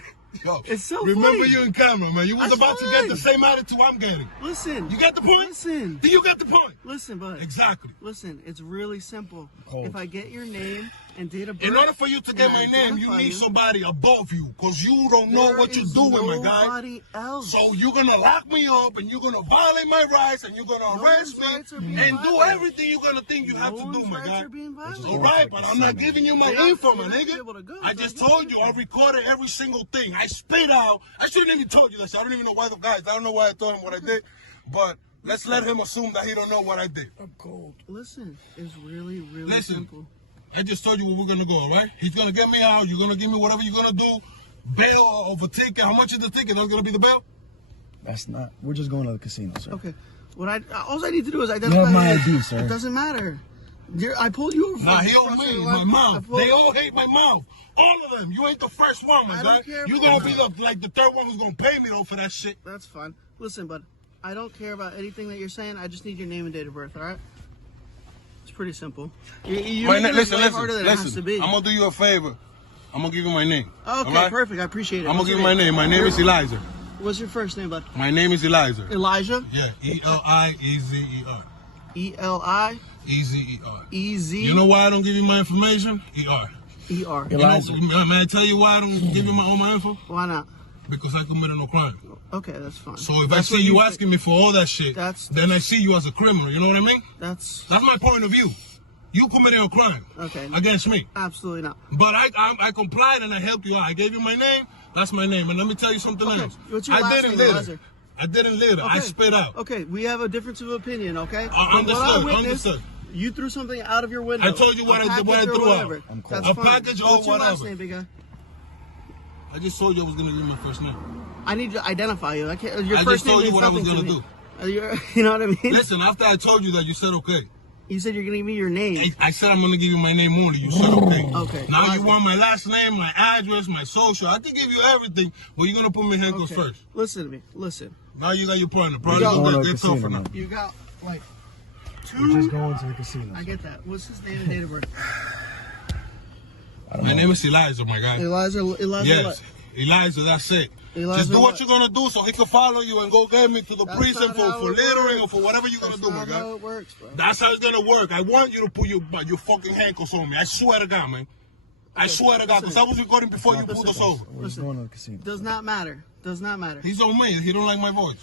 Yo, It's so remember funny. you in camera, man. You was That's about to fine. get the same attitude I'm getting. Listen. You get the point? Listen. Do you get the point? Listen, bud. Exactly. Listen, it's really simple. Cold. If I get your name And date of In birth order for you to get my and name, you identify need you. somebody above you, because you don't know There what you're is doing, my guy. nobody else. So you're going to lock me up, and you're going to violate my rights, and you're going to arrest me, and do everything you're going to think you have to do, my guy. All right, but I'm not giving you my info, my nigga. I just told you I recorded every single thing. I spit out. I shouldn't even told you this. I don't even know why the guys. I don't know why I told him what I did, but let's let him assume that he don't know what I did. I'm cold. Listen, it's really simple. I just told you where we're gonna go, all right? He's gonna get me out. You're gonna give me whatever you're gonna do. Bail of a ticket. How much is the ticket? That's gonna be the bail? That's not. We're just going to the casino, sir. Okay. All I need to do is identify. You have my you. ID, sir. It doesn't matter. I pulled you over. Nah, he don't hate my mouth. They all hate my mouth. All of them. You ain't the first one, my guy. You're gonna be the third one who's gonna pay me though for that shit. That's fine. Listen, bud. I don't care about anything that you're saying. I just need your name and date of birth, all right? It's pretty simple. Listen. I'm gonna do you a favor. I'm gonna give you my name. Okay, right? perfect. I appreciate it. I'm gonna give you my name. My name is Eliza. What's your first name, bud? My name is Eliza. Elijah? Yeah, E-L-I-E-Z-E-R. E-L-I? E-Z-E-R. E-Z? You know why I don't give you my information? E-R. E-R. Eliza. May I tell you why I don't give you all my info? Why not? Because I committed no crime. Okay, that's fine. So if I see you asking me for all that shit, then I see you as a criminal. You know what I mean? That's my point of view. You committed a crime against me. Absolutely not. But I complied and I helped you out. I gave you my name. That's my name. And let me tell you something else. What's your I last didn't name, litter. I didn't litter. I spit out. Okay, we have a difference of opinion, okay? Understood. You threw something out of your window. I told you what I threw out. That's a fine. package or What's your whatever. last name, big guy? I just told you I was going to give you my first name. I need to identify you. I can't. Your I first just told name you means what I was nothing going to to me. do. You know what I mean? Listen, after I told you that, you said okay. You said you're going to give me your name. I said I'm going to give you my name only. You said okay. Okay. Now you want my last name, my address, my social. I can give you everything, but you're going to put me in handcuffs first. Listen to me. Listen. Now you got your partner. Partner's going to get tougher now. You got, like, We're just going to the casino. I get that. What's his name and date of birth? My name is Eliza, my guy. Eliza. Yes. What? Eliza, that's it. Eliza just do what? what you're gonna do so he can follow you and go get me to the prison for littering or for whatever you're gonna do, my guy. That's how it works, bro. That's how it's gonna work. I want you to put your fucking handcuffs on me. I swear to God, man. I swear to God, because I was recording before you pulled us over. We're just going to the casino. Does not matter. Does not matter. He's on me. He don't like my voice.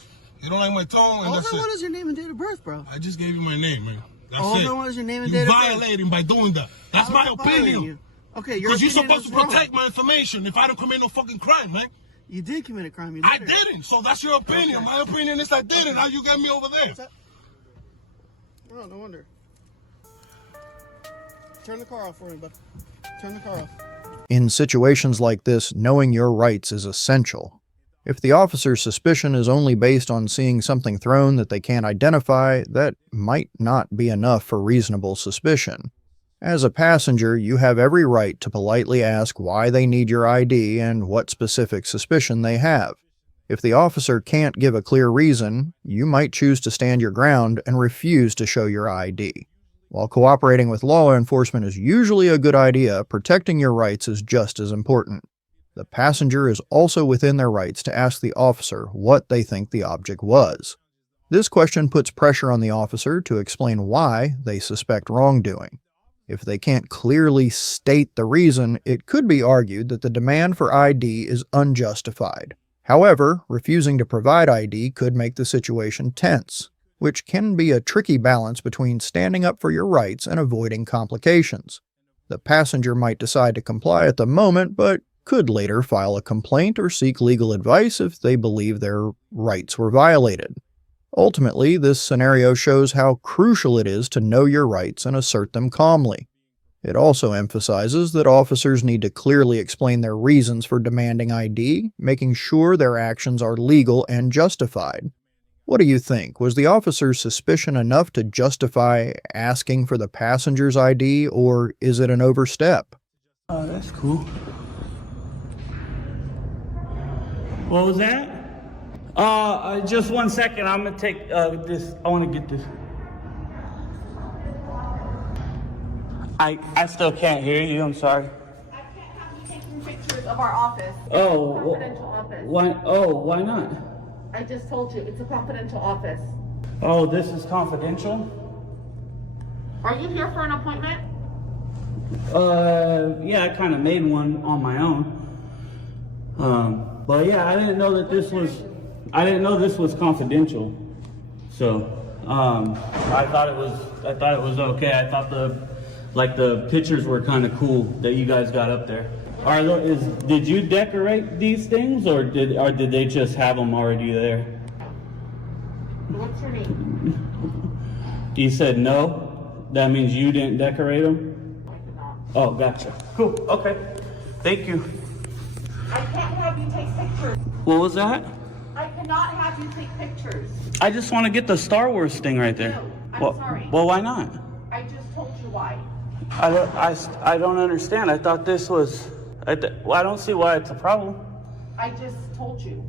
He don't like my tone, and All that's I it. want is your name and date of birth, bro. I just gave you my name, man. That's All it. I want is your name and you date of birth. violating by doing that. That's my opinion. You. Okay, your because you're opinion supposed is to wrong. protect my information if I don't commit no fucking crime, man. You did commit a crime. I didn't, so that's your opinion. Okay. My opinion is I didn't. How you get me over there? Oh, no wonder. Turn the car off for me, bud. Turn the car off. In situations like this, knowing your rights is essential. If the officer's suspicion is only based on seeing something thrown that they can't identify, that might not be enough for reasonable suspicion. As a passenger, you have every right to politely ask why they need your ID and what specific suspicion they have. If the officer can't give a clear reason, you might choose to stand your ground and refuse to show your ID. While cooperating with law enforcement is usually a good idea, protecting your rights is just as important. The passenger is also within their rights to ask the officer what they think the object was. This question puts pressure on the officer to explain why they suspect wrongdoing. If they can't clearly state the reason, it could be argued that the demand for ID is unjustified. However, refusing to provide ID could make the situation tense, which can be a tricky balance between standing up for your rights and avoiding complications. The passenger might decide to comply at the moment, but could later file a complaint or seek legal advice if they believe their rights were violated. Ultimately, this scenario shows how crucial it is to know your rights and assert them calmly. It also emphasizes that officers need to clearly explain their reasons for demanding ID, making sure their actions are legal and justified. What do you think? Was the officer's suspicion enough to justify asking for the passenger's ID, or is it an overstep? That's cool. What was that? Just 1 second. I'm gonna take this. I want to get this. I still can't hear you. I'm sorry. I can't have you taking pictures of our office. Oh, It's a confidential office. Why? Oh, why not? I just told you, it's a confidential office. Oh, this is confidential. Are you here for an appointment? Yeah, I kind of made one on my own. But yeah, I didn't know this was confidential. So, I thought it was okay. I thought the pictures were kind of cool that you guys got up there. Did you decorate these things, or did they just have them already there? What's your name? You said no? That means you didn't decorate them? Oh, gotcha. Cool, okay. Thank you. I can't have you take pictures. What was that? I cannot have you take pictures. I just want to get the Star Wars thing right there. No, I'm sorry. Well, why not? I just told you why. I don't understand. I thought this was... I don't see why it's a problem. I just told you.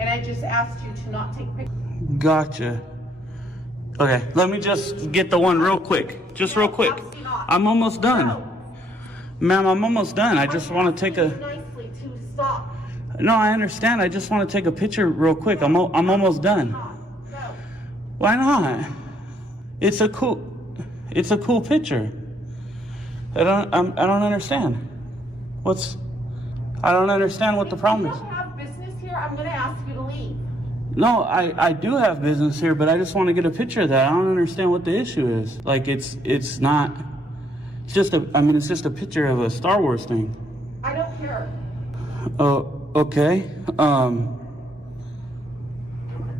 And I just asked you to not take pictures. Gotcha. Okay, let me just get the one real quick. Just real quick. I'm almost done. No. Ma'am, I'm almost done. I just want to take a... Nicely to stop. No, I understand. I just want to take a picture real quick. I'm almost done. No. Why not? It's a cool picture. I don't understand. I don't understand what the problem is. If you don't have business here, I'm going to ask you to leave. No, I do have business here, but I just want to get a picture of that. I don't understand what the issue is. Like, it's just a picture of a Star Wars thing. I don't care. Oh, okay. All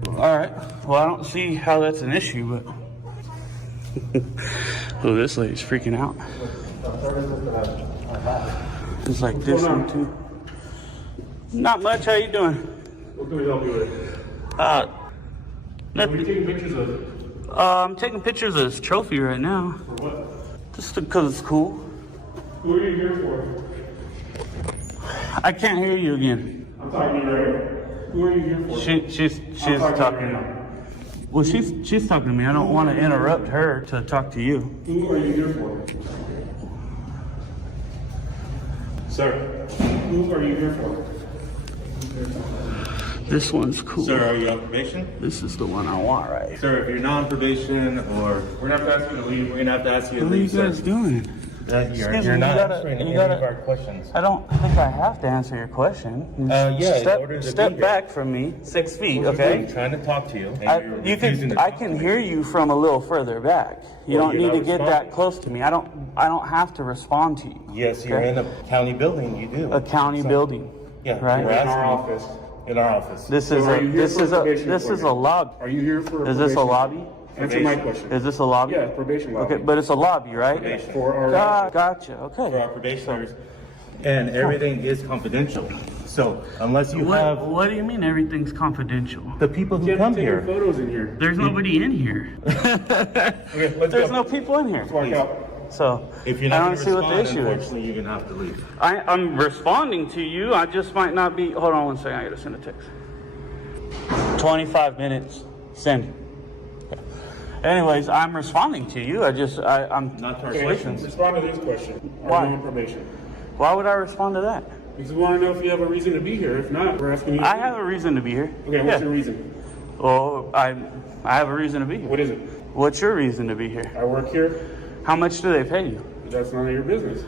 right. Well, I don't see how that's an issue, but... Oh, this lady's freaking out. It's like this one, too. Not much. How you doing? What can we help you with? What are you taking pictures of? I'm taking pictures of this trophy right now. For what? Just because it's cool. Who are you here for? I can't hear you again. I'm talking to you right now. Who are you here for? She's talking. Well, she's talking to me. I don't want to interrupt her to talk to you. Who are you here for? Sir, who are you here for? This one's cool. Sir, are you on probation? This is the one I want, right? Sir, if you're not on probation, or we're not going to ask you to leave, we're going to have to ask you to leave, sir. What are you guys doing? You're not answering any of our questions. I don't think I have to answer your question. Step back from me, 6 feet, okay? I'm trying to talk to you. I can hear you from a little further back. You don't need to get that close to me. I don't have to respond to you. Yes, you're in a county building. You do. A county building. Yeah, right. You're in our office. In our office. This is a lobby. Are you here for? Is this a lobby? Answer my question. Is this a lobby? Yeah, probation lobby. Okay, but it's a lobby, right? Probation. For our gotcha. Okay. For our probationers, and everything is confidential. So unless you have, what do you mean everything's confidential? The people who come here. Photos in here. There's nobody in here. Okay, let's There's go. no people in here. Let's walk out. So If you're I not don't see what the issue is. unfortunately, you're gonna have to leave. I'm responding to you. I just might not be. Hold on one second. I gotta send a text. 25 minutes. Send. Okay. Anyways, I'm responding to you. I'm Not to our Okay, questions. respond to this question. Why? Are you on probation? Why would I respond to that? Because we want to know if you have a reason to be here. If not, we're asking you. I have a reason to be here. Okay, what's your reason? Well, I have a reason to be here. What is it? What's your reason to be here? I work here. How much do they pay you? That's none of your business.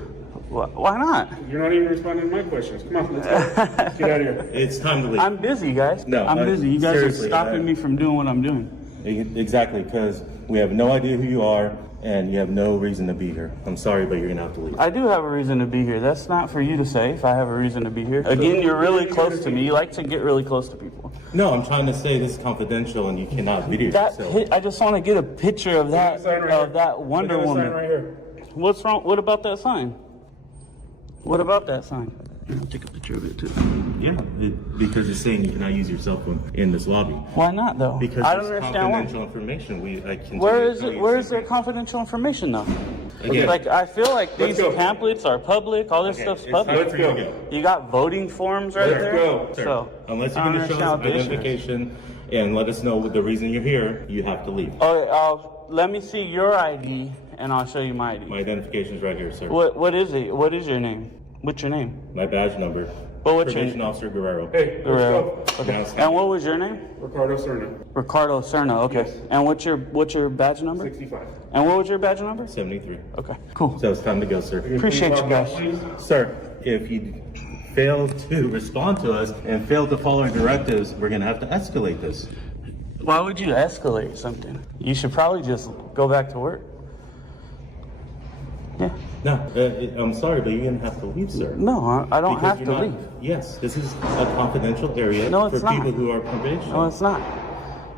Why not? You're not even responding to my questions. Come on, let's go. Let's get out of here. It's time to leave. I'm busy, guys. No, I'm busy. You guys are seriously, stopping me from doing what I'm doing. Exactly, because we have no idea who you are, and you have no reason to be here. I'm sorry, but you're gonna have to leave. I do have a reason to be here. That's not for you to say if I have a reason to be here. Again, you're really close to me. You like to get really close to people. No, I'm trying to say this is confidential, and you cannot video yourself. I just want to get a picture of that Wonder Woman. Right here. What's wrong? What about that sign? What about that sign? I'll take a picture of it too. Yeah, because it's saying you cannot use your cell phone in this lobby. Why not though? Because I don't it's understand confidential information. Where is it? Where is their confidential information though? Again, Like I feel like these go. pamphlets are public. All this stuff's it's time public. for you to go. You got voting forms right Let's there. go. So Unless you're I going don't to show us understand what the issue is. identification and let us know the reason you're here, you have to leave. Okay, let me see your ID and I'll show you my ID. My identification is right here, sir. What is it? What is your name? What's your name? My badge number. Well, what's Probation your Officer Guerrero. Hey, Guerrero. let's go. Okay. And what was your name? Ricardo Cerna. Ricardo Cerna. Okay. Yes. And what's your badge number? 65. And what was your badge number? 73. Okay. Cool. So it's time to go, sir. Appreciate you guys. Sir, if you fail to respond to us and fail to follow our directives, we're going to have to escalate this. Why would you escalate something? You should probably just go back to work. Yeah. No, I'm sorry, but you're going to have to leave, sir. No, I don't Because have to you're leave. Yes, this is a confidential area No, it's for not. people who are probation. No, it's not.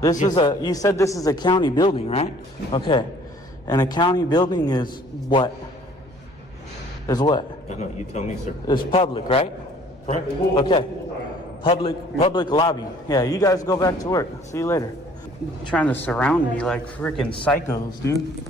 This Yes. is you said this is a county building, right? Okay. And a county building is what? Is what? I know, you tell me, sir. It's public, right? Correct. Okay. Public lobby. Yeah, you guys go back to work. See you later. Trying to surround me like freaking psychos, dude.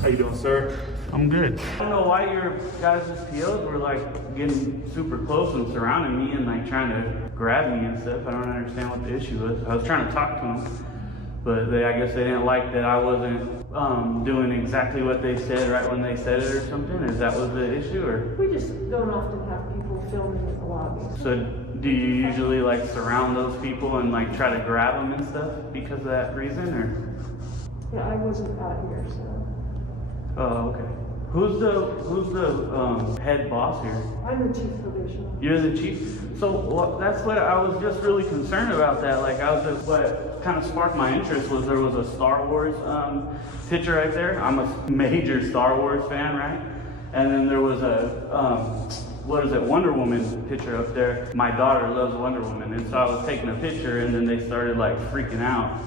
How you doing, sir? I'm good. I don't know why your guys' POs were like getting super close and surrounding me and like trying to grab me and stuff. I don't understand what the issue was. I was trying to talk to them, but I guess they didn't like that I wasn't doing exactly what they said right when they said it or something. Is that was the issue, or? We just don't often have people filming in the lobby. So do you usually like surround those people and like try to grab them and stuff because of that reason, or? Yeah, I wasn't out here, so. Oh, okay. Who's the head boss here? I'm the chief probation. You're the chief? So that's what I was just really concerned about that. Like what kind of sparked my interest was there was a Star Wars picture right there. I'm a major Star Wars fan, right? And then there was a, Wonder Woman picture up there. My daughter loves Wonder Woman. And so I was taking a picture and then they started like freaking out.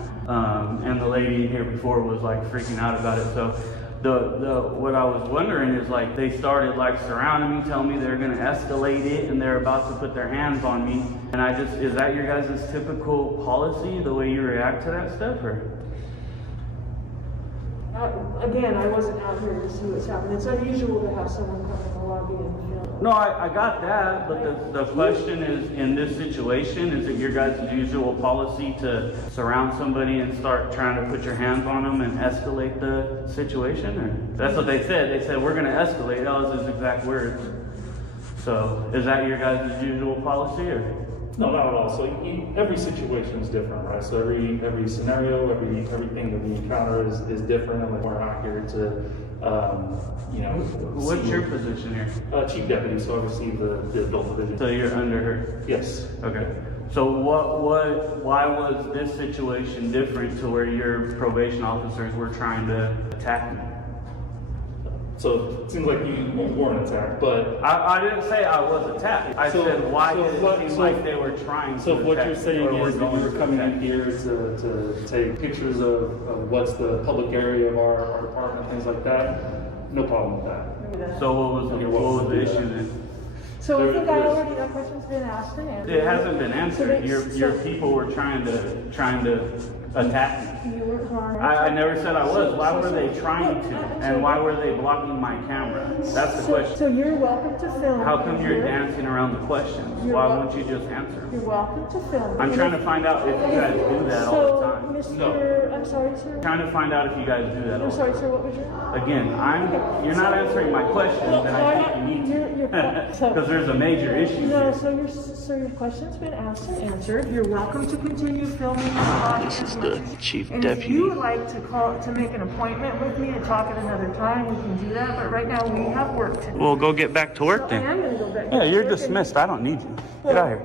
And the lady here before was like freaking out about it. So what I was wondering is like they started like surrounding me, telling me they're gonna escalate it and they're about to put their hands on me. And is that your guys' typical policy, the way you react to that stuff, or? Again, I wasn't out here to see what's happening. It's unusual to have someone come in the lobby and film. No, I got that, but the question is, in this situation, is it your guys' usual policy to surround somebody and start trying to put your hands on them and escalate the situation? Or? That's what they said. They said, we're going to escalate. That was his exact words. So is that your guys' usual policy, or? No, not at all. So every situation is different, right? So every scenario, everything that we encounter is different, and we're not here to, What's your position here? Chief deputy. So I oversee the adult division. So you're under her? Yes. Okay. So why was this situation different to where your probation officers were trying to attack me? So it seems like you weren't attacked, but I didn't say I was attacked. I said why did it seem like they were trying to So attack what you're me, saying or is that you were coming in here to take pictures of what's the public area of our department, things like that. No problem with that. So what was the issue then? So I think that question's been asked and answered. It hasn't been answered. Your people were trying to attack me. You were harmed. I never said I was. Why were they trying to? And why were they blocking my camera? That's the question. So you're welcome to film. How come you're dancing around the questions? Why won't you just answer? You're welcome to film. I'm trying to find out if you guys do that all the time. I'm sorry, sir. I'm trying to find out if you guys do that all I'm the sorry, time. sir. What was your? Again, you're not answering my questions, and I think you need to. Because there's a major issue. No, so your question's been asked and answered. You're welcome to continue filming the audience. This is the chief And deputy. if you would like to make an appointment with me to talk at another time, we can do that. But right now we have work to do. Well, go get back to work So then. I am going to go back. Yeah, to you're work dismissed. I don't need you. Get out of here.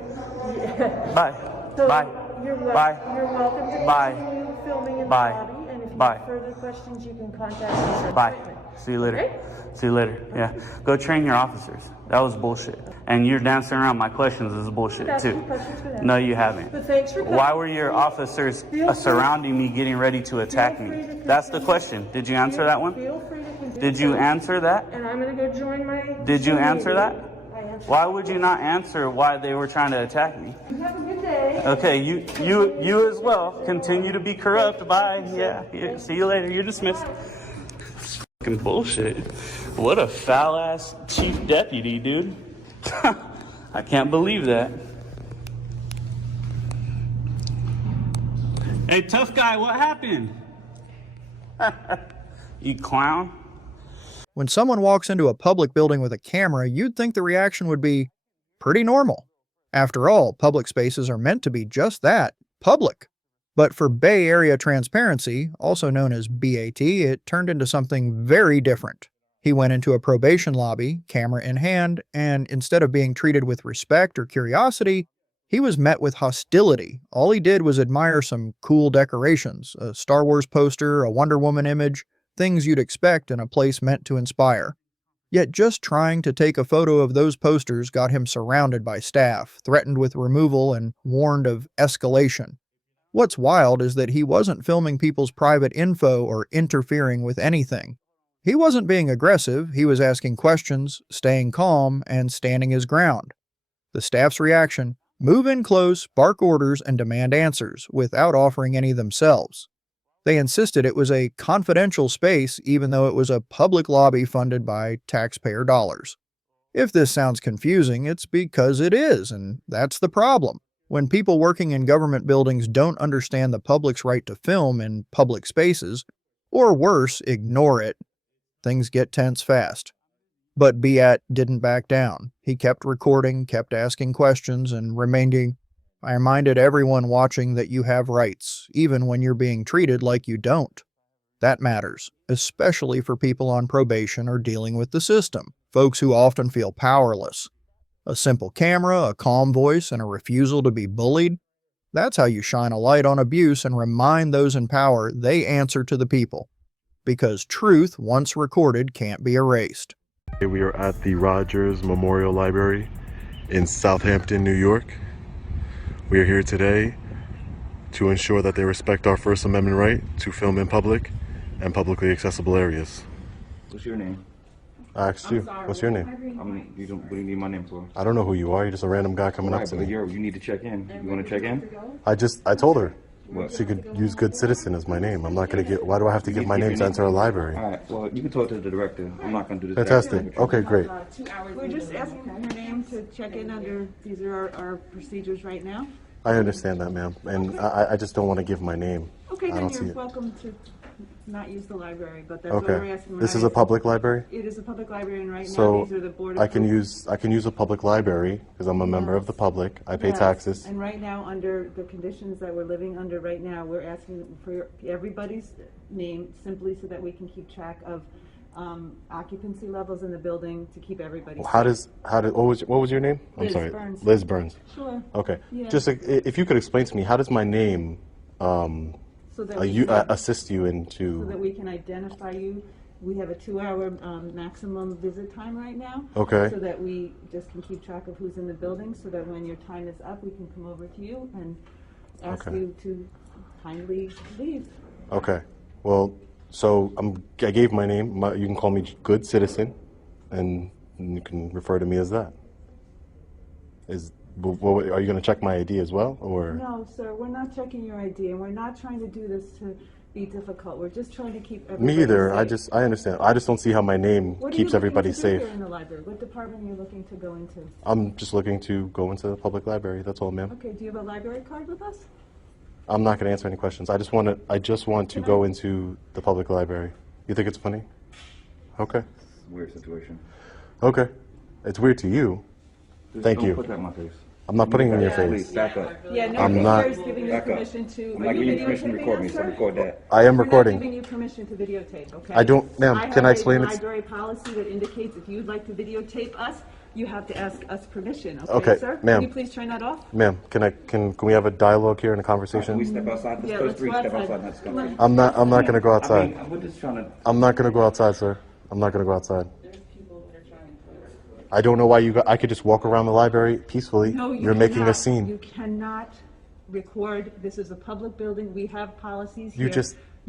Yeah. Bye. So Bye. You're Bye. You're welcome to Bye. continue filming in Bye. the lobby. And if you Bye. have further questions, you can contact me. for Bye. appointment. See you later. Okay? See you later. Yeah. Go train your officers. That was bullshit. And you're dancing around my questions is bullshit That's too. your questions for that. No, you haven't. But thanks for coming. Why were your officers surrounding me, getting ready to attack me? That's the question. Did you answer that one? Feel free to continue. Did you answer that? And I'm going to go join my. Did you answer that? I answered. Why would you not answer why they were trying to attack me? You have a good day. Okay, you as well. Continue to be corrupt. Bye. Yeah. See you later. You're dismissed. It's fucking bullshit. What a foul ass chief deputy, dude. I can't believe that. Hey, tough guy, what happened? You clown. When someone walks into a public building with a camera, you'd think the reaction would be pretty normal. After all, public spaces are meant to be just that, public. But for Bay Area Transparency, also known as BAT, it turned into something very different. He went into a probation lobby, camera in hand, and instead of being treated with respect or curiosity, he was met with hostility. All he did was admire some cool decorations, a Star Wars poster, a Wonder Woman image, things you'd expect in a place meant to inspire. Yet just trying to take a photo of those posters got him surrounded by staff, threatened with removal, and warned of escalation. What's wild is that he wasn't filming people's private info or interfering with anything. He wasn't being aggressive, he was asking questions, staying calm, and standing his ground. The staff's reaction: move in close, bark orders, and demand answers, without offering any themselves. They insisted it was a confidential space even though it was a public lobby funded by taxpayer dollars. If this sounds confusing, it's because it is, and that's the problem. When people working in government buildings don't understand the public's right to film in public spaces, or worse, ignore it, things get tense fast. But Biat didn't back down. He kept recording, kept asking questions, and I reminded everyone watching that you have rights, even when you're being treated like you don't. That matters, especially for people on probation or dealing with the system, folks who often feel powerless. A simple camera, a calm voice, and a refusal to be bullied, that's how you shine a light on abuse and remind those in power they answer to the people. Because truth, once recorded, can't be erased. We are at the Rogers Memorial Library in Southampton, New York. We are here today to ensure that they respect our First Amendment right to film in public and publicly accessible areas. What's your name? I asked you. What's your name? What do you need my name for? I don't know who you are. You're just a random guy coming up to me. You need to check in. You want to check in? I told her. What? She could use good citizen as my name. I'm not going to why do I have to give my name to enter a library? All right, well, you can talk to the director. I'm not going to do this. Fantastic. Okay, great. We're just asking her name to check in under, these are our procedures right now. I understand that, ma'am. And I just don't want to give my name. Okay, I then don't see you're it. welcome to not use the library, but that's what we're asking. This is a public library? It is a public library, and right now So these are the board I can use a public library because I'm a member of the public. I pay Yes, taxes. And right now, under the conditions that we're living under right now, we're asking for everybody's name simply so that we can keep track of occupancy levels in the building to keep everybody safe. What was your name? I'm Liz sorry. Burns. Liz Burns. Sure. Okay. Yeah. Just if you could explain to me, how does my name So that we can- assist you into? So that we can identify you. We have a 2-hour maximum visit time right now. Okay. So that we just can keep track of who's in the building, so that when your time is up, we can come over to you and ask Okay. you to kindly leave. Okay. Well, so I gave my name. You can call me Good Citizen, and you can refer to me as that. Are you going to check my ID as well, or? No, sir, we're not checking your ID, and we're not trying to do this to be difficult. We're just trying to keep everybody Me either. safe. I understand. I just don't see how my name What are keeps you everybody looking to do safe. here in the library? What department are you looking to go into? I'm just looking to go into the public library. That's all, ma'am. Okay, do you have a library card with us? I'm not going to answer any questions. I just want to go into the public library. You think it's funny? Okay. Weird situation. Okay. It's weird to you. Thank Don't you. put that in my face. I'm not putting it in your Please, face. back up. Yeah, no I'm one not. here is giving you Back up. permission to. I'm Are not you giving you permission to videotaping record me, us, so sir? record that. I am We're recording. not giving you permission to videotape, okay? I don't, ma'am, can I explain I it? have a library policy that indicates if you'd like to videotape us, you have to ask us permission, Okay, okay, sir? ma'am. Can you please turn that off? Ma'am, can we have a dialogue here and a conversation? Can we step outside? Yeah, Let's let's please go step outside. outside and have this Come on. conversation. I'm not going to go outside. I mean, we're just trying to. I'm not going to go outside, sir. I'm not going to go outside. I don't know why I could just walk around the library peacefully. No, You're making a cannot. scene. You cannot record. This is a public building. We have policies here.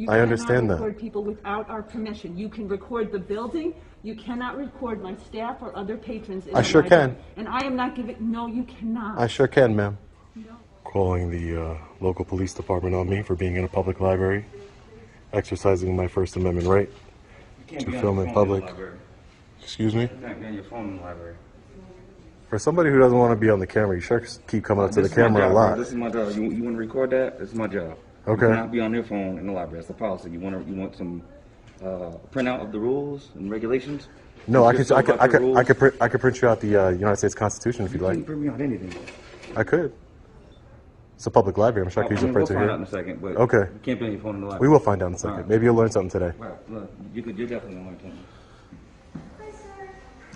I understand You that. cannot record people without our permission. You can record the building. You cannot record my staff or other patrons in I the sure library. can. And I am not giving. No, you cannot. I sure can, ma'am. Calling the local police department on me for being in a public library, exercising my First Amendment right to film in public. Excuse me? You can't be on your phone in the library. For somebody who doesn't want to be on the camera, you sure keep coming up to the This is my camera job, a bro. lot. This is my job. You want to record that? This is my job. Okay. You cannot be on your phone in the library. That's the policy. You want some printout of the rules and regulations? No, I Just could go about your rules? I could print you out the United States Constitution if you'd You like. can print me out anything. I could. It's a public library. I'm sure I could use a We'll printer find here. out in a second, but Okay. you can't put your phone in the library. We will find out in a second. All right. Maybe you'll learn something today. Well, look, you're definitely going to learn something.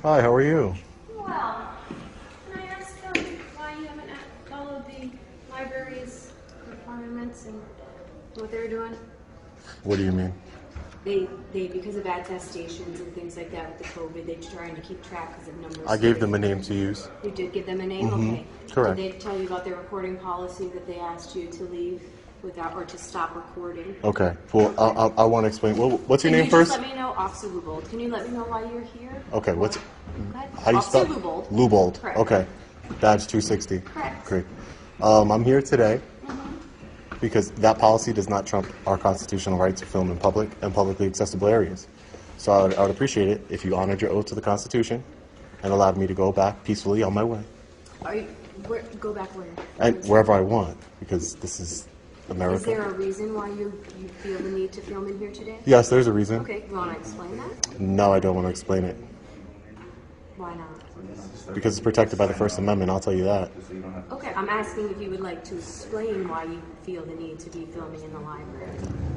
Hi, how are you? Well, can I ask why you haven't followed the library's requirements and what they're doing? What do you mean? They because of attestations and things like that with the COVID, they're trying to keep track because of numbers. I gave them a name to use. You did give them a name? Mhm. Okay. Correct. Did they tell you about their recording policy that they asked you to leave without or to stop recording? Okay. Well, I want to explain. What's your Can name you first? just let me know, Officer Lubold. Can you let me know why you're here? Okay. What's Okay. how do you Officer spell? Lubold. Lubold. Correct. Okay. Badge 260. Correct. Great. I'm here today because that policy does not trump our constitutional right to film in public and publicly accessible areas. So I would appreciate it if you honored your oath to the Constitution and allowed me to go back peacefully on my way Go back where? and wherever I want, because this is America. Is there a reason why you feel the need to film in here today? Yes, there's a reason. Okay, you want to explain that? No, I don't want to explain it Why not? because it's protected by the First Amendment. I'll tell you that. Okay, I'm asking if you would like to explain why you feel the need to be filming in the library.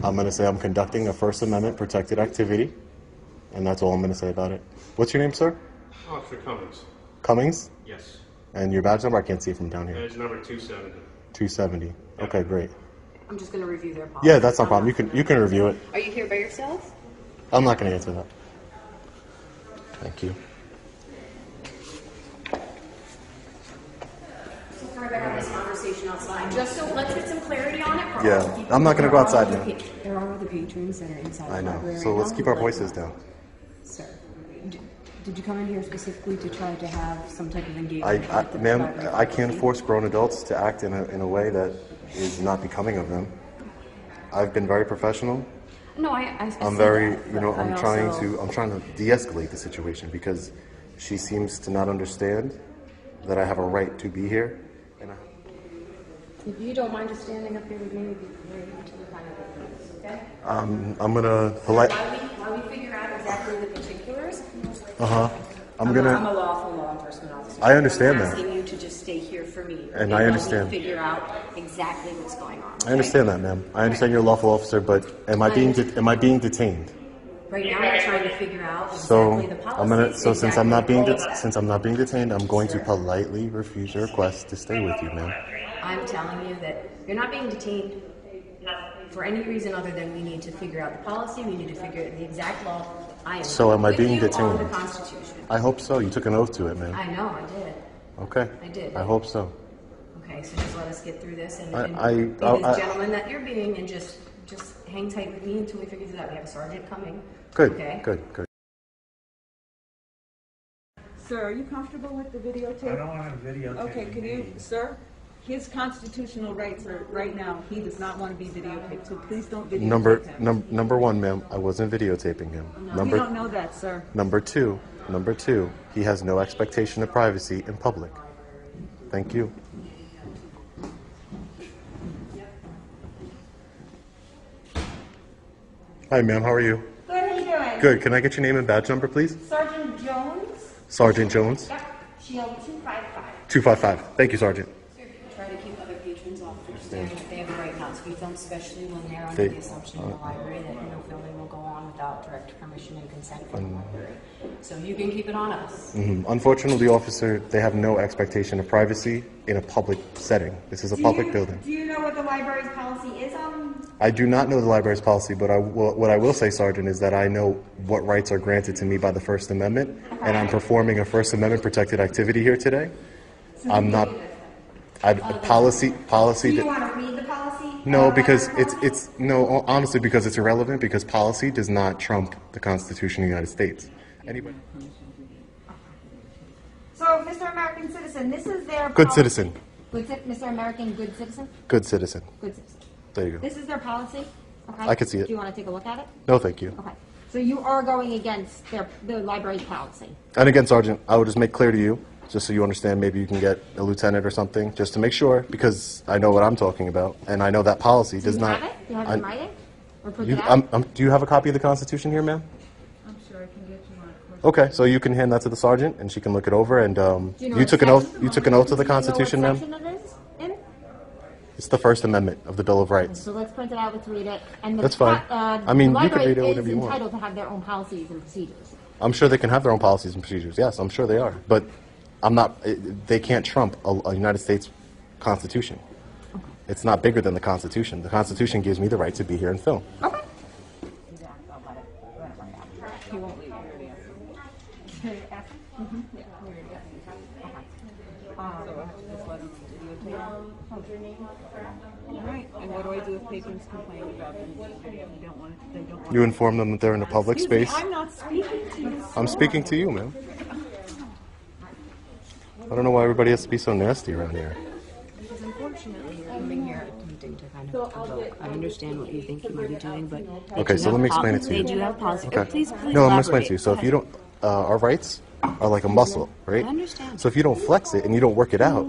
I'm going to say I'm conducting a First Amendment protected activity, and that's all I'm going to say about it. What's your name, sir? Officer Cummings. Cummings? Yes. And your badge number? I can't see it from down here. It's number 270. 270. Okay, great. I'm just going to review their policy. Yeah, that's no problem. You can review it. Are you here by yourself? I'm not going to answer that. Thank you. Sorry about having this conversation outside. Just so let's get some clarity on it. for Yeah, all the people. I'm not gonna go outside now. There are other patrons that are inside I the know. library. So right let's now keep who our would like voices to- down. Sir, did you come in here specifically to try to have some type of engagement? with the Ma'am, library I can't policy? force grown adults to act in a way that is not becoming of them. I've been very professional. No, I I'm see very, that, you know, but I I'm trying also- to de-escalate the situation because she seems to not understand that I have a right to be here. And If you don't mind just standing up here with me, we'd be great until we find out the facts, okay? I'm gonna polite. While we figure out exactly the particulars. I'm I'm a gonna. lawful law enforcement officer. I understand I'm that. asking you to just stay here for me. And okay, I while understand. we figure out exactly what's going on. I understand that, ma'am. I understand you're a lawful officer, but am I being detained? Right now, we're trying to figure out So exactly the policy. I'm gonna. So since I'm not being detained, I'm going to politely refuse your request to stay with you, ma'am. I'm telling you that you're not being detained for any reason other than we need to figure out the policy. We need to figure out the exact law. I am So am I with being you on the detained? Constitution. I hope so. You took an oath to it, ma'am. I know, I did. Okay. I did. I hope so. Okay, so just let us get through this and, I- be I- this I- gentleman that you're being, and just hang tight with me until we figure this out. We have a sergeant coming. Good. Okay. Good. Sir, are you comfortable with the videotape? I don't want to videotape. Okay, can you, sir? His constitutional rights are, right now, he does not want to be videotaped, so please don't videotape him. Number one, ma'am, I wasn't videotaping him. We don't know that, sir. Number two, he has no expectation of privacy in public. Thank you. Hi, ma'am. How are you? Good, how you doing? Good. Can I get your name and badge number, please? Sergeant Jones. Sergeant Jones. Yep. Shield 255. 255. Thank you, Sergeant. Try to keep other patrons off understanding that they have the right not to be filmed, especially when they're under They- the assumption in the library that no filming will go on without direct permission and consent from the library. So you can keep it on us. Unfortunately, officer, they have no expectation of privacy in a public setting. This is a public building. Do you know what the library's policy is on? I do not know the library's policy, but what I will say, Sergeant, is that I know what rights are granted to me by the First Amendment, and I'm performing a First Amendment protected activity here today. I'm not. Policy. Do you want to read the policy? No, because it's no. Honestly, because it's irrelevant. Because policy does not trump the Constitution of the United States. Anybody? So, Mr. American citizen, this is their Good policy. citizen. Mr. American good citizen? Good citizen. Good citizen. There you go. This is their policy? Okay. I can see it. Do you want to take a look at it? No, thank you. Okay. So you are going against the library's policy? And again, Sergeant, I will just make clear to you, just so you understand, maybe you can get a lieutenant or something, just to make sure, because I know what I'm talking about, and I know that policy Do does you not. have it? Do you have it in writing? Or print it out? Do you have a copy of the Constitution here, ma'am? I'm sure I can get you one. Of course. Okay, so you can hand that to the sergeant, and she can look it over. And you took an oath. You took an oath to the Constitution, ma'am. Section it is in? It's the First Amendment of the Bill of Rights. So let's print it out. Let's read it. And That's fine. I mean, you can read it whenever you want. The library is entitled to have their own policies and procedures. I'm sure they can have their own policies and procedures. Yes, I'm sure they are. But I'm not. They can't trump a United States Constitution. Okay. It's not bigger than the Constitution. The Constitution gives me the right to be here and film. Okay. He won't leave. So I have to just let him videotape. All right. And what do I do if patrons complain about them? They don't want. You inform them that they're in a public space. I'm not speaking to you. I'm speaking to you, ma'am. I don't know why everybody has to be so nasty around here. Because unfortunately, you're coming here attempting to kind of provoke. I understand what you think you might be doing, but Okay, so let me explain it to you. They do have policy. Okay. Please No, I'm gonna explain it to you. elaborate. So if you don't, our rights are like a muscle, right? I understand. So if you don't flex it and you don't work it out,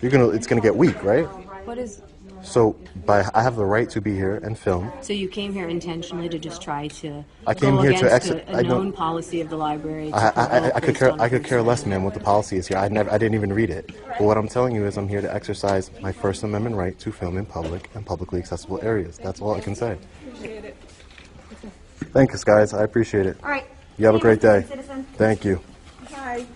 it's gonna get weak, right? What is? So I have the right to be here and film. So you came here intentionally to just try to I came go here to against exit. a known policy of the library. I could care less, ma'am, what the policy is here. I didn't even read it. But what I'm telling you is I'm here to exercise my First Amendment right to film in public and publicly accessible areas. That's all I can say. Appreciate it. Thanks, guys. I appreciate it. All right. You have a great day. Citizen. Thank you. Hi.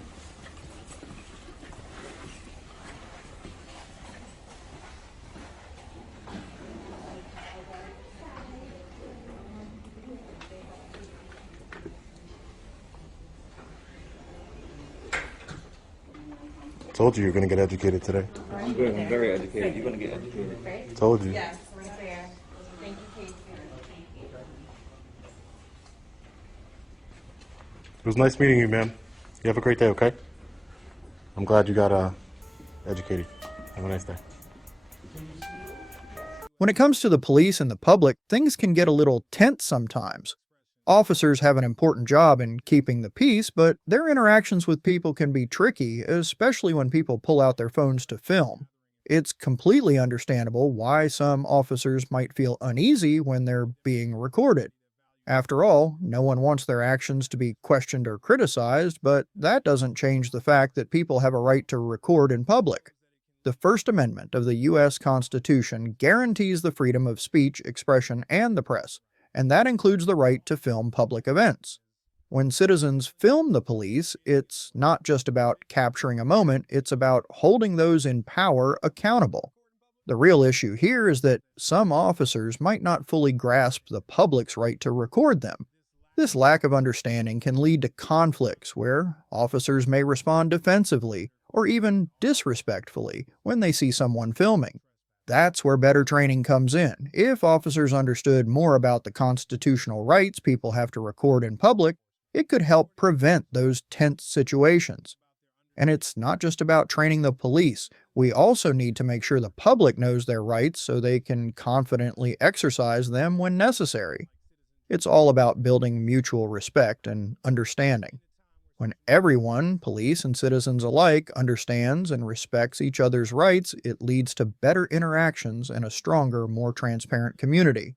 Told you you're going to get educated today. I'm good. I'm very educated. You're going to get educated. Told you. Yes, we're there. Thank you, Kate. It was nice meeting you, ma'am. You have a great day, okay? I'm glad you got educated. Have a nice day. When it comes to the police and the public, things can get a little tense sometimes. Officers have an important job in keeping the peace, but their interactions with people can be tricky, especially when people pull out their phones to film. It's completely understandable why some officers might feel uneasy when they're being recorded. After all, no one wants their actions to be questioned or criticized, but that doesn't change the fact that people have a right to record in public. The First Amendment of the U.S. Constitution guarantees the freedom of speech, expression, and the press, and that includes the right to film public events. When citizens film the police, it's not just about capturing a moment, it's about holding those in power accountable. The real issue here is that some officers might not fully grasp the public's right to record them. This lack of understanding can lead to conflicts where officers may respond defensively or even disrespectfully when they see someone filming. That's where better training comes in. If officers understood more about the constitutional rights people have to record in public, it could help prevent those tense situations. And it's not just about training the police. We also need to make sure the public knows their rights so they can confidently exercise them when necessary. It's all about building mutual respect and understanding. When everyone, police and citizens alike, understands and respects each other's rights, it leads to better interactions and a stronger, more transparent community.